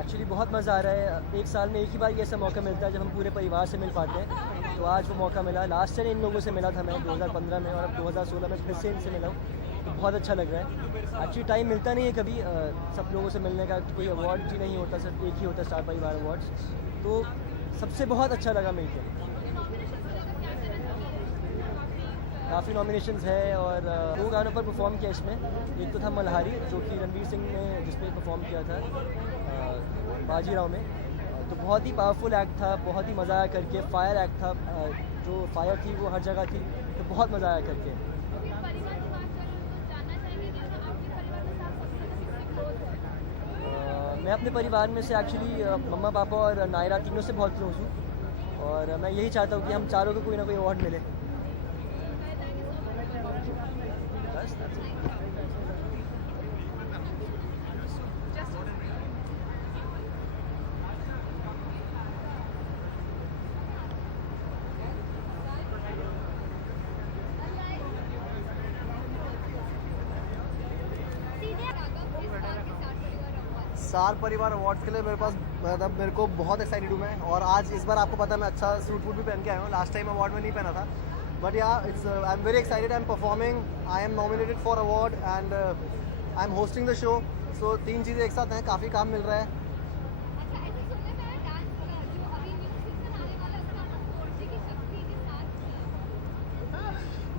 एक्चुअली बहुत मज़ा आ रहा है. एक साल में एक ही बार ये ऐसा मौका मिलता है जब हम पूरे परिवार से मिल पाते हैं. तो आज वो मौका मिला. लास्ट ईयर इन लोगों से मिला था मैं 2015 में, और अब 2016 में फिर से इनसे मिला हूँ. तो बहुत अच्छा लग रहा है. एक्चुअली टाइम मिलता नहीं है कभी सब लोगों से मिलने का. कोई अवार्ड ही नहीं होता, सिर्फ एक ही होता स्टार परिवार अवार्ड्स. तो सबसे बहुत अच्छा लगा मिलकर. काफ़ी नॉमिनेशंस है और 2 गानों पर परफॉर्म किया इसमें. एक तो था मल्हारी जो कि रणवीर सिंह ने जिसपे परफॉर्म किया था बाजीराव में. तो बहुत ही पावरफुल एक्ट था, बहुत ही मज़ा आया करके. फायर एक्ट था, जो फायर थी वो हर जगह थी, तो बहुत मज़ा आया करके. मैं अपने परिवार में से एक्चुअली मम्मा पापा और नायरा तीनों से बहुत क्लोज हूँ. और मैं यही चाहता हूँ कि हम चारों को कोई ना कोई अवार्ड मिले. स्टार परिवार अवार्ड्स के लिए मेरे पास मतलब मेरे को बहुत एक्साइटेड हूँ मैं. और आज इस बार आपको पता है मैं अच्छा सूट वूट भी पहन के आया हूँ. लास्ट टाइम अवार्ड में नहीं पहना था. But yeah it's I am very excited. I am performing, I am nominated for award and I am hosting the show. So 3 चीज़ें एक साथ हैं, काफ़ी काम मिल रहा है.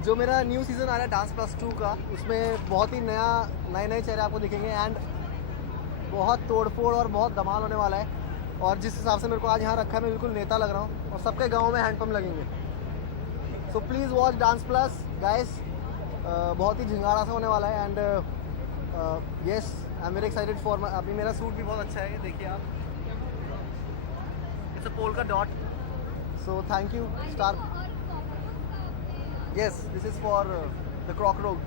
जो मेरा न्यू सीज़न आ रहा है डांस प्लस 2 का, उसमें बहुत ही नए चेहरे आपको दिखेंगे. एंड बहुत तोड़फोड़ और बहुत धमाल होने वाला है. और जिस हिसाब से मेरे को आज यहाँ रखा है, मैं बिल्कुल नेता लग रहा हूँ. और सबके गाँव में हैंडपम्प लगेंगे. So please watch dance plus guys. बहुत ही झिंगाड़ा सा होने वाला है. And yes I am very excited for अभी मेरा सूट भी बहुत अच्छा है, ये देखिए आप, it's a polka dot, so thank you star. Yes this is for the क्रॉकरोच.